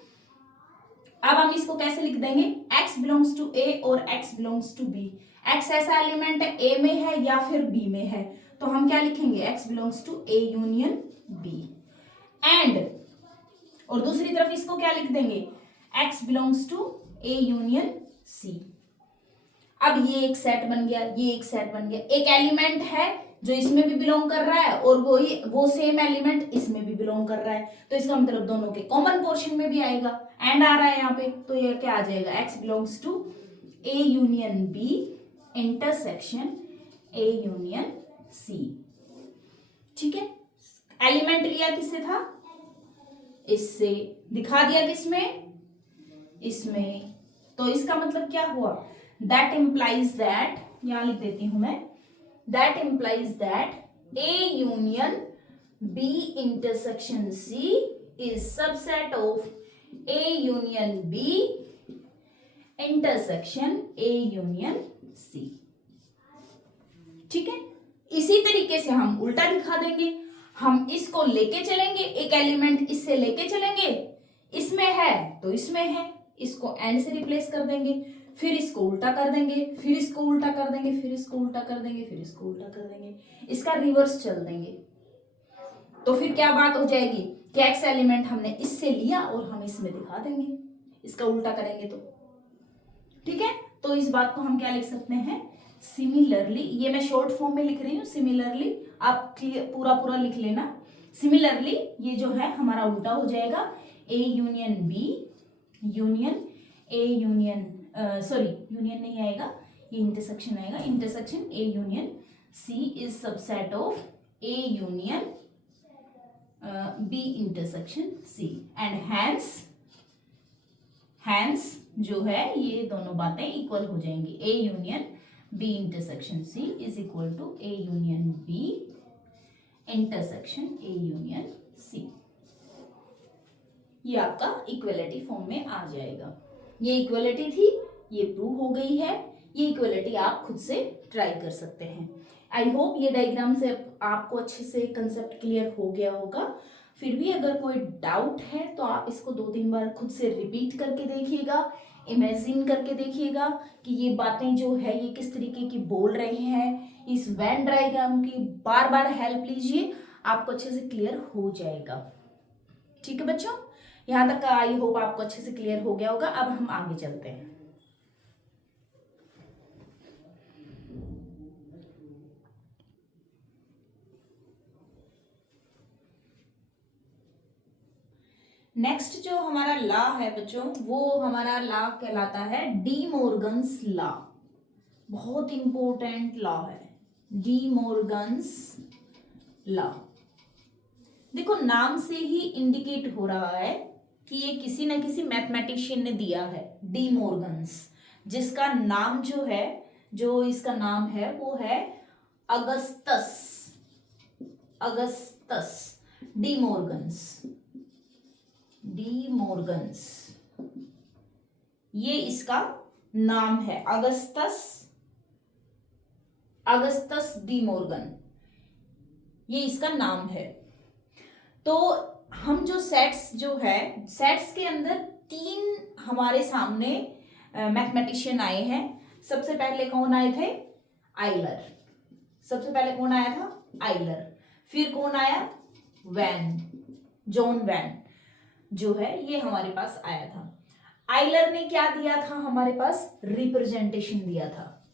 अब हम इसको कैसे लिख देंगे? x बिलोंग्स टू a और x belongs to b। x ऐसा एलिमेंट है a में है या फिर b में है, तो हम क्या लिखेंगे? x belongs to a union b। And और दूसरी तरफ इसको क्या लिख देंगे? x belongs to a union c। अब ये एक सेट बन गया, ये एक सेट बन गया। एक एलिमेंट है जो इसमें भी बिलोंग कर रहा है और वो सेम एलिमेंट इसमें भी बिलोंग कर रहा है, तो इसका मतलब दोनों के कॉमन पोर्शन में भी आएगा। एंड आ रहा है यहाँ पे, तो ये क्या आ जाएगा? x belongs to a union b intersection a union c। ठीक है, एलिमेंट लिया किससे था? इससे। दिखा दिया किसमें? इसमें। तो इसका मतलब क्या हुआ? दैट इंप्लाइज दैट, यहां लिख देती हूं मैं, that implies that a union b intersection c is subset of a union b intersection a union c। ठीक है, इसी तरीके से हम उल्टा दिखा देंगे। हम इसको लेके चलेंगे, एक एलिमेंट इससे लेके चलेंगे, इसमें है तो इसमें है, इसको एंड से रिप्लेस कर देंगे, फिर इसको उल्टा कर देंगे, फिर इसको उल्टा कर देंगे, फिर इसको उल्टा कर देंगे, फिर इसको उल्टा कर देंगे, इसका रिवर्स चल देंगे। तो फिर क्या बात हो जाएगी कि एक्स एलिमेंट हमने इससे लिया और हम इसमें दिखा देंगे, इसका उल्टा करेंगे तो। ठीक है, तो इस बात को हम क्या लिख सकते हैं? सिमिलरली। ये मैं शॉर्ट फॉर्म में लिख रही हूँ, सिमिलरली आप पूरा पूरा लिख लेना। सिमिलरली ये जो है हमारा उल्टा हो जाएगा, A union B union A union, sorry union नहीं आएगा, ये इंटरसेक्शन आएगा, intersection A union C is subset of A union B intersection C. And hence जो है ये दोनों बातें इक्वल हो जाएंगी। A union B intersection C is equal to A union B intersection A union C. ये आपका इक्वलिटी फॉर्म में आ जाएगा। ये इक्वलिटी थी, ये प्रूव हो गई है। ये इक्वलिटी आप खुद से ट्राई कर सकते हैं। आई होप ये डायग्राम से आपको अच्छे से कंसेप्ट क्लियर हो गया होगा। फिर भी अगर कोई डाउट है तो आप इसको 2-3 बार खुद से रिपीट करके देखिएगा, इमेजिन करके देखिएगा कि ये बातें जो है ये किस तरीके की बोल रहे हैं। इस वेन डायग्राम की बार बार हेल्प लीजिए, आपको अच्छे से क्लियर हो जाएगा। ठीक है बच्चों, यहां तक आई होप आपको अच्छे से क्लियर हो गया होगा। अब हम आगे चलते हैं। नेक्स्ट जो हमारा लॉ है बच्चों, वो हमारा लॉ कहलाता है डी मॉर्गन्स लॉ। बहुत इंपॉर्टेंट लॉ है डी मॉर्गन्स लॉ। देखो नाम से ही इंडिकेट हो रहा है कि ये किसी न किसी मैथमेटिशियन ने दिया है, डी मॉर्गन्स, जिसका नाम जो है, जो इसका नाम है वो है Augustus, Augustus D Morgan's, D Morgan's ये इसका नाम है, अगस्टस, अगस्टस डी मॉर्गन ये इसका नाम है। तो हम जो सेट्स जो है, सेट्स के अंदर तीन हमारे सामने मैथमेटिशियन आए हैं। सबसे पहले कौन आए थे? आइलर। सबसे पहले कौन आया था? आइलर। फिर कौन आया? वैन, जॉन वैन जो है ये हमारे पास आया था। आइलर ने क्या दिया था हमारे पास? रिप्रेजेंटेशन दिया था।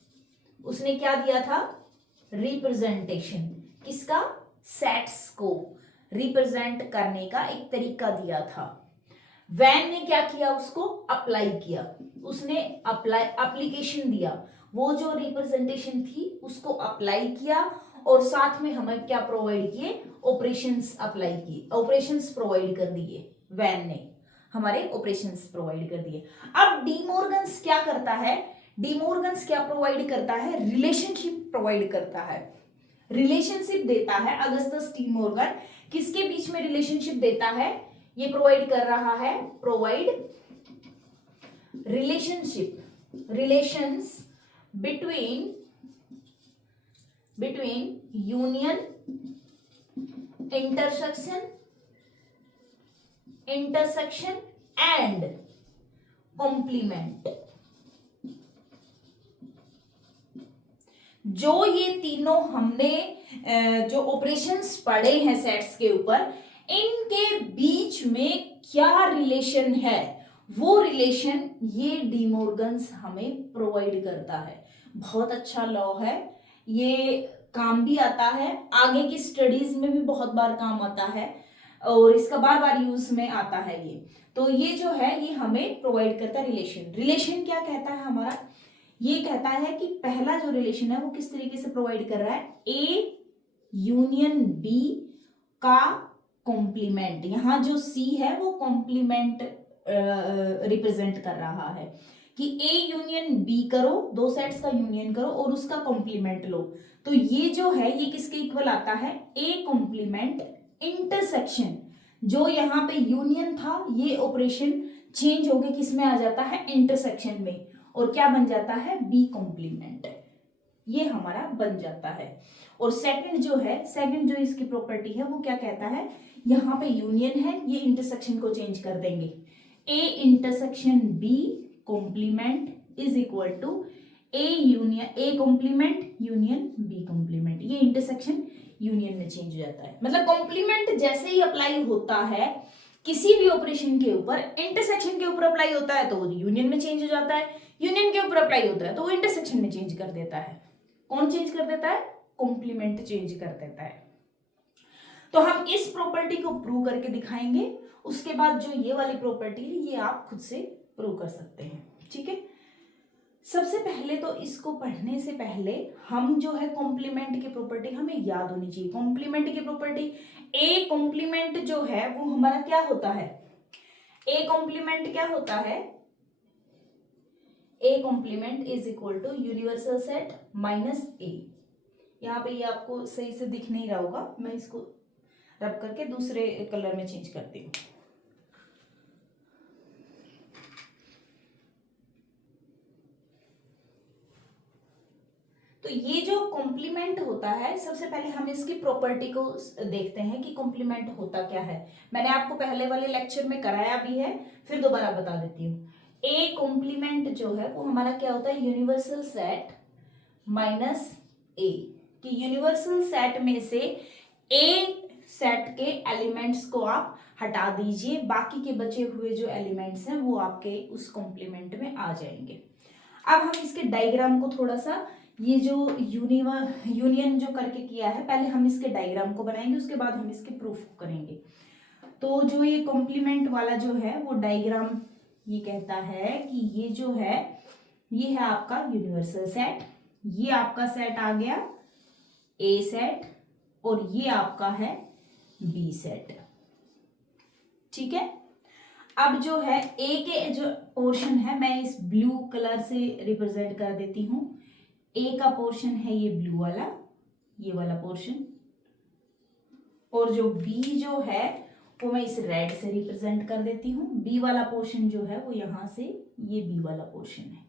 उसने क्या दिया था? रिप्रेजेंटेशन। किसका? सेट्स को रिप्रेजेंट करने का एक तरीका दिया था। वैन ने क्या किया? उसको अप्लाई किया, उसने एप्लीकेशन दिया, वो जो रिप्रेजेंटेशन थी उसको अप्लाई किया और साथ में हमें क्या प्रोवाइड किए? ऑपरेशंस अप्लाई किए, ऑपरेशंस प्रोवाइड कर दिए। वैन ने हमारे ऑपरेशंस प्रोवाइड कर दिए। अब डी मॉर्गन्स क्या करता है? डी मॉर्गन्स क्या प्रोवाइड करता है? रिलेशनशिप प्रोवाइड करता है, रिलेशनशिप देता है। अगस्टस डी मॉर्गन किसके बीच में रिलेशनशिप देता है? ये प्रोवाइड कर रहा है, provide relationship, relations between union, intersection and complement. जो ये तीनों हमने जो ऑपरेशंस पढ़े हैं सेट्स के ऊपर, इनके बीच में क्या रिलेशन है, वो रिलेशन ये डी मॉर्गन्स हमें प्रोवाइड करता है। बहुत अच्छा लॉ है ये, काम भी आता है, आगे की स्टडीज में भी बहुत बार काम आता है और इसका बार बार यूज में आता है ये। तो ये जो है ये हमें प्रोवाइड करता है रिलेशन। रिलेशन क्या कहता है हमारा? ये कहता है कि पहला जो रिलेशन है वो किस तरीके से प्रोवाइड कर रहा है? ए यूनियन बी का कॉम्प्लीमेंट। यहां जो सी है वो कॉम्प्लीमेंट रिप्रेजेंट कर रहा है कि ए यूनियन बी करो, दो सेट्स का यूनियन करो और उसका कॉम्प्लीमेंट लो। तो ये जो है ये किसके इक्वल आता है? A complement intersection. जो यहाँ पे यूनियन था ये ऑपरेशन चेंज होके किस में आ जाता है? इंटरसेक्शन में, और क्या बन जाता है? B complement. ये हमारा बन जाता है। और सेकंड जो है, सेकंड जो इसकी प्रॉपर्टी है वो क्या कहता है? यहाँ पे यूनियन है, ये इंटरसेक्शन को चेंज कर देंगे। A intersection B complement is equal to A union, A complement union B complement. ये इंटरसेक्शन यूनियन में चेंज हो जाता है। मतलब कॉम्प्लीमेंट जैसे ही अप्लाई होता है किसी भी ऑपरेशन के ऊपर, इंटरसेक्शन के ऊपर अप्लाई होता है तो वो यूनियन में चेंज हो जाता है, यूनियन के ऊपर अप्लाई होता है तो वो इंटरसेक्शन में चेंज कर देता है। कौन चेंज कर देता है? कॉम्प्लीमेंट चेंज कर देता है। तो हम इस प्रॉपर्टी को प्रूव करके दिखाएंगे। उसके बाद जो ये वाली प्रॉपर्टी है ये आप खुद से प्रूव कर सकते हैं, ठीक है। सबसे पहले तो इसको पढ़ने से पहले हम जो है कॉम्प्लीमेंट की प्रॉपर्टी हमें याद होनी चाहिए। कॉम्प्लीमेंट की प्रॉपर्टी, ए कॉम्प्लीमेंट जो है वो हमारा क्या होता है? ए कॉम्प्लीमेंट क्या होता है? A complement is equal to universal set minus A. यहाँ पे ये आपको सही से दिख नहीं रहा होगा, मैं इसको रब करके दूसरे कलर में चेंज करती हूँ। तो ये जो कॉम्प्लीमेंट होता है, सबसे पहले हम इसकी प्रॉपर्टी को देखते हैं कि कॉम्प्लीमेंट होता क्या है। मैंने आपको पहले वाले लेक्चर में कराया भी है, फिर दोबारा बता देती हूँ। ए कॉम्प्लीमेंट जो है वो हमारा क्या होता है? यूनिवर्सल सेट माइनस ए, कि यूनिवर्सल सेट में से ए सेट के एलिमेंट्स को आप हटा दीजिए, बाकी के बचे हुए जो एलिमेंट्स हैं वो आपके उस कॉम्प्लीमेंट में आ जाएंगे। अब हम इसके डायग्राम को थोड़ा सा, ये जो यूनियन जो करके किया है, पहले हम इसके डायग्राम को बनाएंगे, उसके बाद हम इसके प्रूफ करेंगे। तो जो ये कॉम्प्लीमेंट वाला जो है वो डायग्राम ये कहता है कि ये जो है ये है आपका यूनिवर्सल सेट, ये आपका सेट आ गया ए सेट और ये आपका है बी सेट। ठीक है, अब जो है ए के जो पोर्शन है मैं इस ब्लू कलर से रिप्रेजेंट कर देती हूं। ए का पोर्शन है ये ब्लू वाला, ये वाला पोर्शन, और जो बी जो है वो मैं इस रेड से रिप्रेजेंट कर देती हूँ। बी वाला पोर्शन जो है वो यहां से, ये बी वाला पोर्शन है।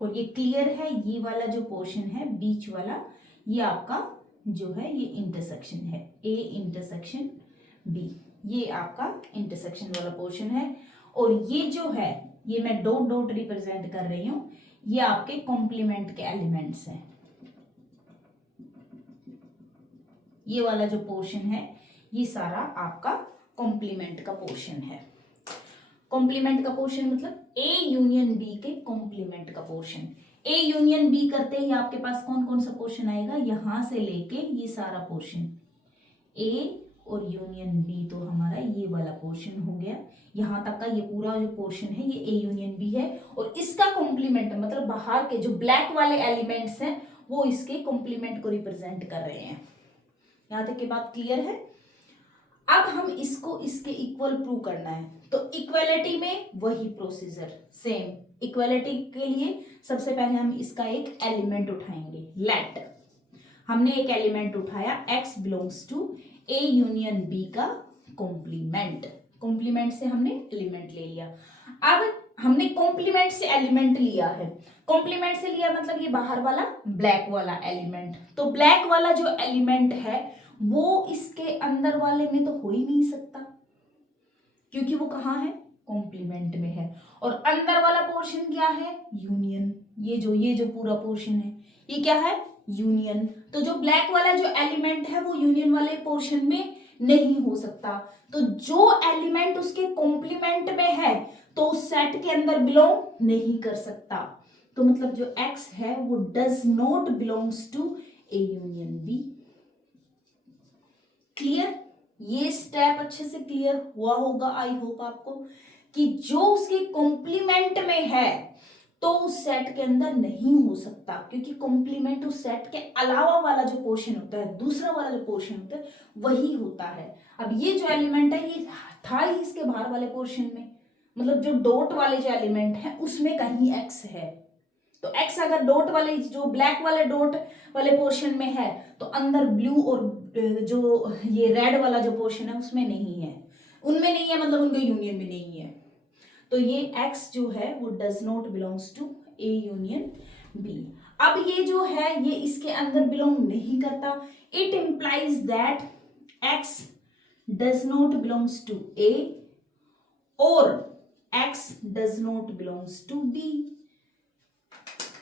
और ये क्लियर है, ये वाला जो पोर्शन है बीच वाला, ये आपका जो है ये इंटरसेक्शन है, ए इंटरसेक्शन बी, ये आपका इंटरसेक्शन वाला पोर्शन है। और ये जो है ये मैं डॉट डॉट रिप्रेजेंट कर रही हूं, ये आपके कॉम्प्लीमेंट के एलिमेंट्स हैं। ये वाला जो पोर्शन है ये सारा आपका कॉम्प्लीमेंट का पोर्शन है। कॉम्प्लीमेंट का पोर्शन मतलब ए यूनियन बी के कॉम्प्लीमेंट का पोर्शन। ए यूनियन बी करते ही आपके पास कौन कौन सा पोर्शन आएगा, यहां से लेके ये सारा पोर्शन, ए और यूनियन बी तो हमारा ये वाला पोर्शन हो गया। यहां तक का ये पूरा जो पोर्शन है ये ए यूनियन बी है, और इसका कॉम्प्लीमेंट मतलब बाहर के जो ब्लैक वाले एलिमेंट्स हैं वो इसके कॉम्प्लीमेंट को रिप्रेजेंट कर रहे हैं। यहां तक की बात क्लियर है। अब हम इसको इसके इक्वल प्रूव करना है, तो इक्वलिटी में वही प्रोसीजर सेम। इक्वलिटी के लिए सबसे पहले हम इसका एक एलिमेंट उठाएंगे। लेट हमने एक एलिमेंट उठाया, x belongs to a union b का कॉम्प्लीमेंट। कॉम्प्लीमेंट से हमने एलिमेंट ले लिया। अब हमने कॉम्प्लीमेंट से एलिमेंट लिया है, कॉम्प्लीमेंट से लिया मतलब ये बाहर वाला ब्लैक वाला एलिमेंट। तो ब्लैक वाला जो एलिमेंट है वो इसके अंदर वाले में तो हो ही नहीं सकता, क्योंकि वो कहाँ है, कॉम्प्लीमेंट में है। और अंदर वाला पोर्शन क्या है, यूनियन। ये जो पूरा पोर्शन है ये क्या है, यूनियन। तो जो ब्लैक वाला जो एलिमेंट है वो यूनियन वाले पोर्शन में नहीं हो सकता। तो जो एलिमेंट उसके कॉम्प्लीमेंट में है तो उस सेट के अंदर बिलोंग नहीं कर सकता। तो मतलब जो x है वो does not belongs to A union B. Clear, ये स्टेप अच्छे से क्लियर हुआ होगा आई होप आपको, कि जो उसके कॉम्प्लीमेंट में है तो उस सेट के अंदर नहीं हो सकता, क्योंकि कॉम्प्लीमेंट उस सेट के अलावा वाला जो पोर्शन होता है, दूसरा वाला जो पोर्शन होता है वही होता है। अब ये जो एलिमेंट है ये था ही इसके बाहर वाले पोर्शन में, मतलब जो डॉट वाले जो एलिमेंट है उसमें कहीं x है। तो x अगर डॉट वाले जो ब्लैक वाले डॉट वाले पोर्शन में है तो अंदर ब्लू और जो ये रेड वाला जो पोर्शन है उसमें नहीं है, उनमें नहीं है मतलब उनके यूनियन में नहीं है। तो ये x जो है वो does not belongs to A union B. अब ये जो है ये इसके अंदर बिलोंग नहीं करता। It implies that x does not belongs to A और x does not belongs to b।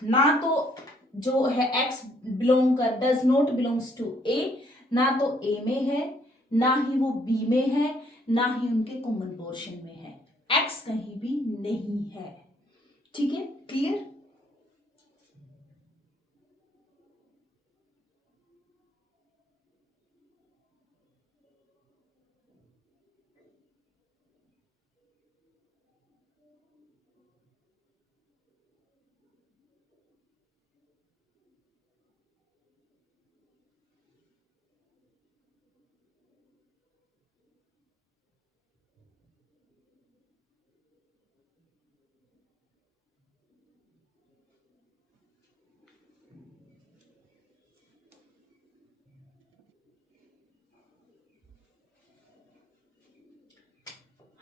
ना तो जो है x बिलोंग कर does not belongs to A, ना तो a में है ना ही वो b में है, ना ही उनके कॉमन पोर्शन में है। x कहीं भी नहीं है। ठीक है, क्लियर।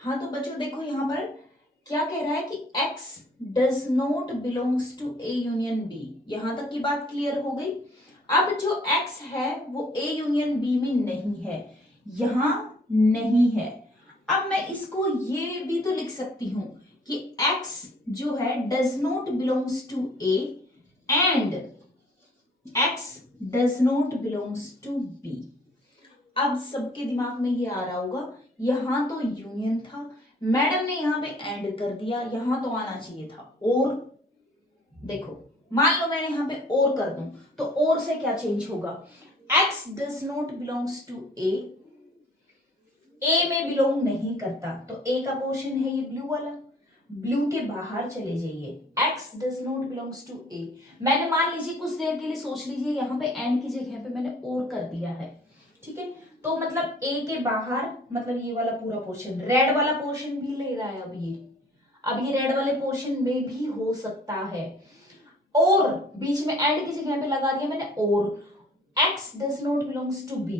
हाँ तो बच्चों देखो यहाँ पर क्या कह रहा है कि x does not belongs to A union B. यहां तक की बात क्लियर हो गई। अब जो x है वो ए यूनियन बी में नहीं है, यहां नहीं है। अब मैं इसको ये भी तो लिख सकती हूं कि x जो है does not belongs to A and x does not belongs to B. अब सबके दिमाग में ये आ रहा होगा यहां तो यूनियन था, मैडम ने यहां पे एंड कर दिया, यहां तो आना चाहिए था और। देखो मान लो मैंने यहां पे और कर दूं तो और से क्या चेंज होगा, x does not belongs to A में बिलोंग नहीं करता, तो ए का पोर्शन है ये ब्लू वाला, ब्लू के बाहर चले जाइए। X does not belongs to A, मैंने मान लीजिए कुछ देर के लिए सोच लीजिए यहाँ पे एंड की जगह पे मैंने और कर दिया है, ठीक है, तो मतलब ए के बाहर मतलब ये वाला पूरा पोर्शन, रेड वाला पोर्शन भी ले रहा है अब ये रेड वाले पोर्शन में भी हो सकता है, और बीच में एंड की जगह पे लगा दिया मैंने और, X does not belongs to B,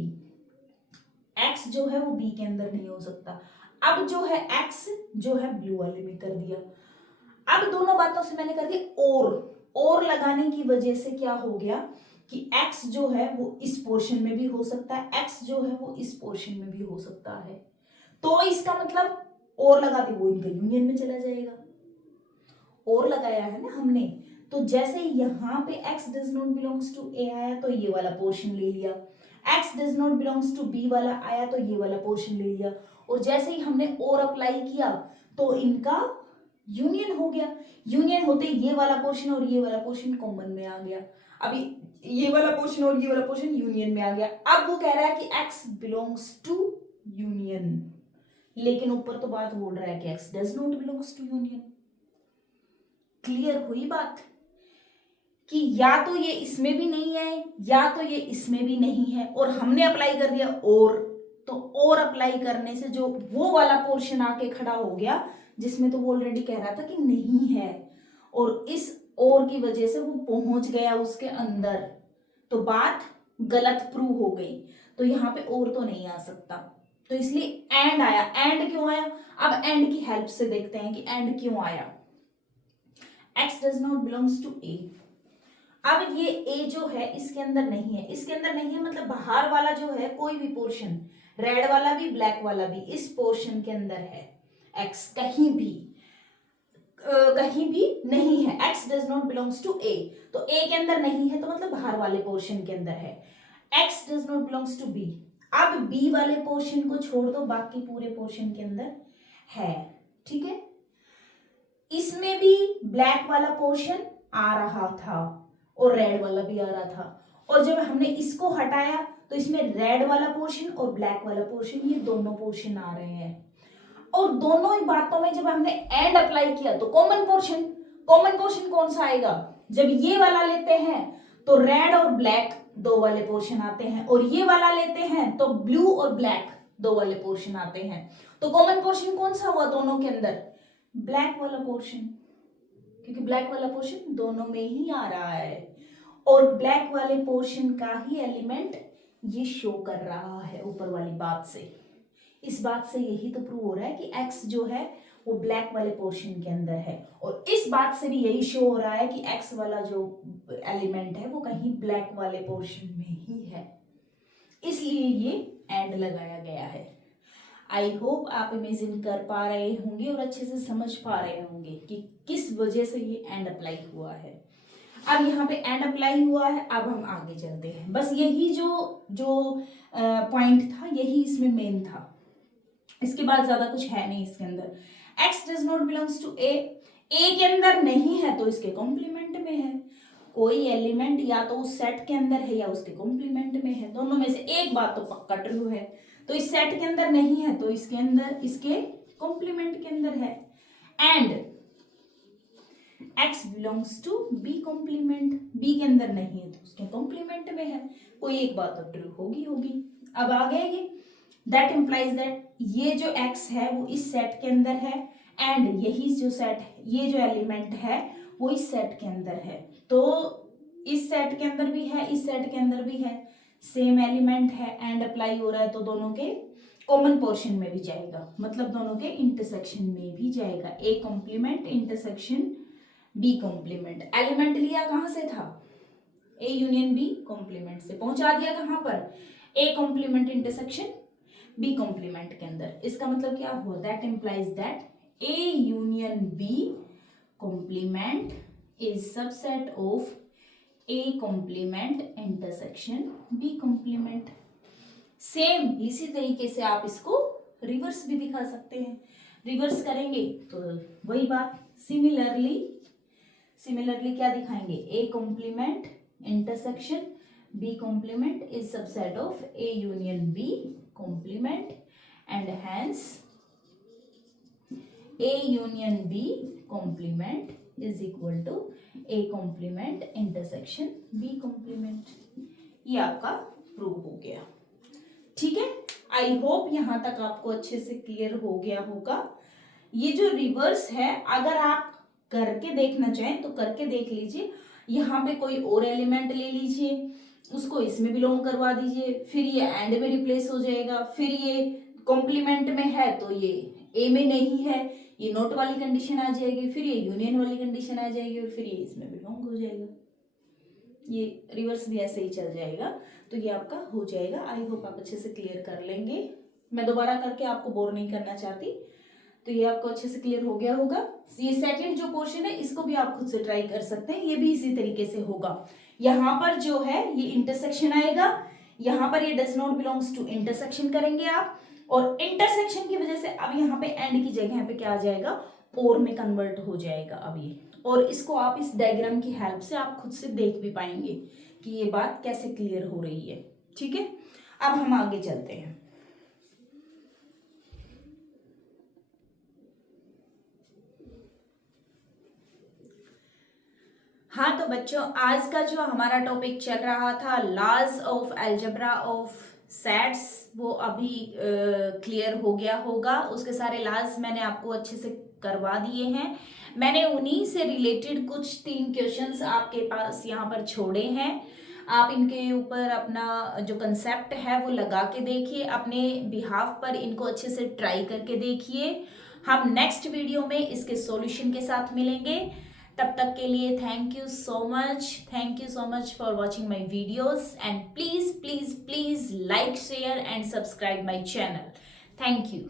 X जो है वो बी के अंदर नहीं हो सकता। अब जो है एक्स जो है ब्लू वाले में कर दिया। अब दोनों बातों से मैंने कर दिया और लगाने की वजह से क्या हो गया कि एक्स जो है वो इस पोर्शन में भी हो सकता है, एक्स जो है वो इस पोर्शन में भी हो सकता है, तो इसका मतलब और लगा दी वो इनका यूनियन में चला जाएगा, और लगाया है ना हमने, तो जैसे यहाँ पे x does not belongs to A आया तो ये वाला पोर्शन ले लिया, x does not belongs to B वाला आया तो ये वाला पोर्शन ले लिया, और जैसे ही हमने और अप्लाई किया तो इनका यूनियन हो गया, यूनियन होते ये वाला पोर्शन और ये वाला पोर्शन कॉमन में आ गया, अभी ये वाला पोर्शन और ये वाला पोर्शन यूनियन में आ गया। अब वो कह रहा है कि x बिलोंग्स टू यूनियन, लेकिन ऊपर तो बात बोल रहा है कि x does not belongs to union. Clear हुई बात कि या तो ये इसमें भी नहीं है या तो ये इसमें भी नहीं है, और हमने अप्लाई कर दिया तो और अप्लाई करने से जो वो वाला पोर्शन आके खड़ा हो गया जिसमें तो वो ऑलरेडी कह रहा था कि नहीं है, और इस और की वजह से वो पहुंच गया उसके अंदर, तो बात गलत प्रूव हो गई, तो यहाँ पे और तो नहीं आ सकता, तो इसलिए एंड आया। एंड क्यों आया, अब एंड की हेल्प से देखते हैं कि एंड क्यों आया। x does not belongs to a, अब ये a जो है इसके अंदर नहीं है, इसके अंदर नहीं है मतलब बाहर वाला जो है कोई भी पोर्शन, रेड वाला भी ब्लैक वाला भी इस पोर्शन के अंदर है, x कहीं भी नहीं है, x does not belongs to a, तो a के अंदर नहीं है तो मतलब बाहर वाले पोर्शन के अंदर है, x does not belongs to b, अब b वाले पोर्शन को छोड़ दो बाकी पूरे पोर्शन के अंदर है, ठीक है, इसमें भी ब्लैक वाला पोर्शन आ रहा था और रेड वाला भी आ रहा था, और जब हमने इसको हटाया तो इसमें रेड वाला पोर्शन और ब्लैक वाला पोर्शन ये दोनों पोर्शन आ रहे हैं, और दोनों ही बातों में जब हमने एंड अप्लाई किया तो कॉमन पोर्शन कौन सा आएगा, जब ये वाला लेते हैं तो रेड और ब्लैक दो वाले पोर्शन आते हैं, और ये वाला लेते हैं तो ब्लू और ब्लैक दो वाले पोर्शन आते हैं, तो कॉमन पोर्शन कौन सा हुआ दोनों के अंदर, ब्लैक वाला पोर्शन, क्योंकि ब्लैक वाला पोर्शन दोनों में ही आ रहा है, और ब्लैक वाले पोर्शन का ही एलिमेंट ये शो कर रहा है ऊपर वाली बात से, इस बात से यही तो प्रूव हो रहा है कि x जो है वो ब्लैक वाले पोर्शन के अंदर है, और इस बात से भी यही शो हो रहा है कि x वाला जो एलिमेंट है वो कहीं ब्लैक वाले पोर्शन में ही है, इसलिए ये एंड लगाया गया है। आई होप आप इमेजिन कर पा रहे होंगे और अच्छे से समझ पा रहे होंगे कि किस वजह से ये एंड अप्लाई हुआ है। अब यहाँ पे एंड अप्लाई हुआ है, अब हम आगे चलते हैं, बस यही जो पॉइंट था यही इसमें मेन था, इसके बाद ज्यादा कुछ है नहीं इसके अंदर। x does not belongs to a, a के अंदर नहीं है तो इसके कॉम्प्लीमेंट में है, कोई एलिमेंट या तो उस सेट के अंदर है या उसके कॉम्प्लीमेंट में है, दोनों में से एक बात तो पक्का ट्रू है, तो इस सेट के अंदर नहीं है तो इसके अंदर इसके कॉम्प्लीमेंट के अंदर है, and x belongs to b complement, b के अंदर नहीं है तो उसके कॉम्प्लीमेंट में है, कोई एक बात तो ट्रू होगी। अब आ गया ये, दैट इंप्लाइज दैट ये जो x है वो इस सेट के अंदर है, एंड यही जो सेट ये जो एलिमेंट है वो इस सेट के अंदर है, तो इस सेट के अंदर भी है इस सेट के अंदर भी है, सेम एलिमेंट है, एंड अप्लाई हो रहा है तो दोनों के कॉमन पोर्शन में भी जाएगा, मतलब दोनों के इंटरसेक्शन में भी जाएगा, A complement intersection B complement, element लिया कहां से था, ए यूनियन बी कॉम्प्लीमेंट से, पहुंचा दिया कहां पर, A complement intersection B complement के अंदर, इसका मतलब क्या हुआ, that implies that A union B complement is subset of A complement intersection B complement. Same इसी तरीके से आप इसको रिवर्स भी दिखा सकते हैं, रिवर्स करेंगे तो वही बात, सिमिलरली क्या दिखाएंगे, A complement intersection B complement is subset of A union B complement, and hence A union B complement is equal to A complement intersection B complement। ये आपका प्रूव हो गया। ठीक है, आई होप यहां तक आपको अच्छे से क्लियर हो गया होगा। ये जो रिवर्स है, अगर आप करके देखना चाहें तो करके देख लीजिए। यहाँ पे कोई और एलिमेंट ले लीजिए, उसको इसमें बिलोंग करवा दीजिए, फिर ये एंड में रिप्लेस हो जाएगा, फिर ये कॉम्प्लीमेंट में है तो ये ए में नहीं है, ये नोट वाली कंडीशन आ जाएगी, फिर ये यूनियन वाली कंडीशन आ जाएगी, और फिर ये इसमें बिलोंग हो जाएगा। ये रिवर्स भी ऐसे ही चल जाएगा। तो ये आपका हो जाएगा। आई होप आप अच्छे से क्लियर कर लेंगे। मैं दोबारा करके आपको बोर नहीं करना चाहती। तो ये आपको अच्छे से क्लियर हो गया होगा। ये सेकंड जो पोर्शन है इसको भी आप खुद से ट्राई कर सकते हैं, ये भी इसी तरीके से होगा। यहाँ पर जो है ये इंटरसेक्शन आएगा, यहाँ पर ये does not belongs to intersection करेंगे आप, और इंटरसेक्शन की वजह से अब यहाँ पे एंड की जगह पे क्या आ जाएगा, और में कन्वर्ट हो जाएगा अब ये। और इसको आप इस डायग्राम की हेल्प से आप खुद से देख भी पाएंगे कि ये बात कैसे क्लियर हो रही है। ठीक है, अब हम आगे चलते हैं। हाँ तो बच्चों, आज का जो हमारा टॉपिक चल रहा था laws of algebra of sets, वो अभी क्लियर हो गया होगा। उसके सारे लॉज मैंने आपको अच्छे से करवा दिए हैं। मैंने उन्हीं से रिलेटेड कुछ 3 क्वेश्चंस आपके पास यहाँ पर छोड़े हैं। आप इनके ऊपर अपना जो कंसेप्ट है वो लगा के देखिए, अपने बिहाफ पर इनको अच्छे से ट्राई करके देखिए। हम नेक्स्ट वीडियो में इसके सॉल्यूशन के साथ मिलेंगे। तब तक के लिए thank you so much for watching my videos, and please please please like share and subscribe my channel. Thank you.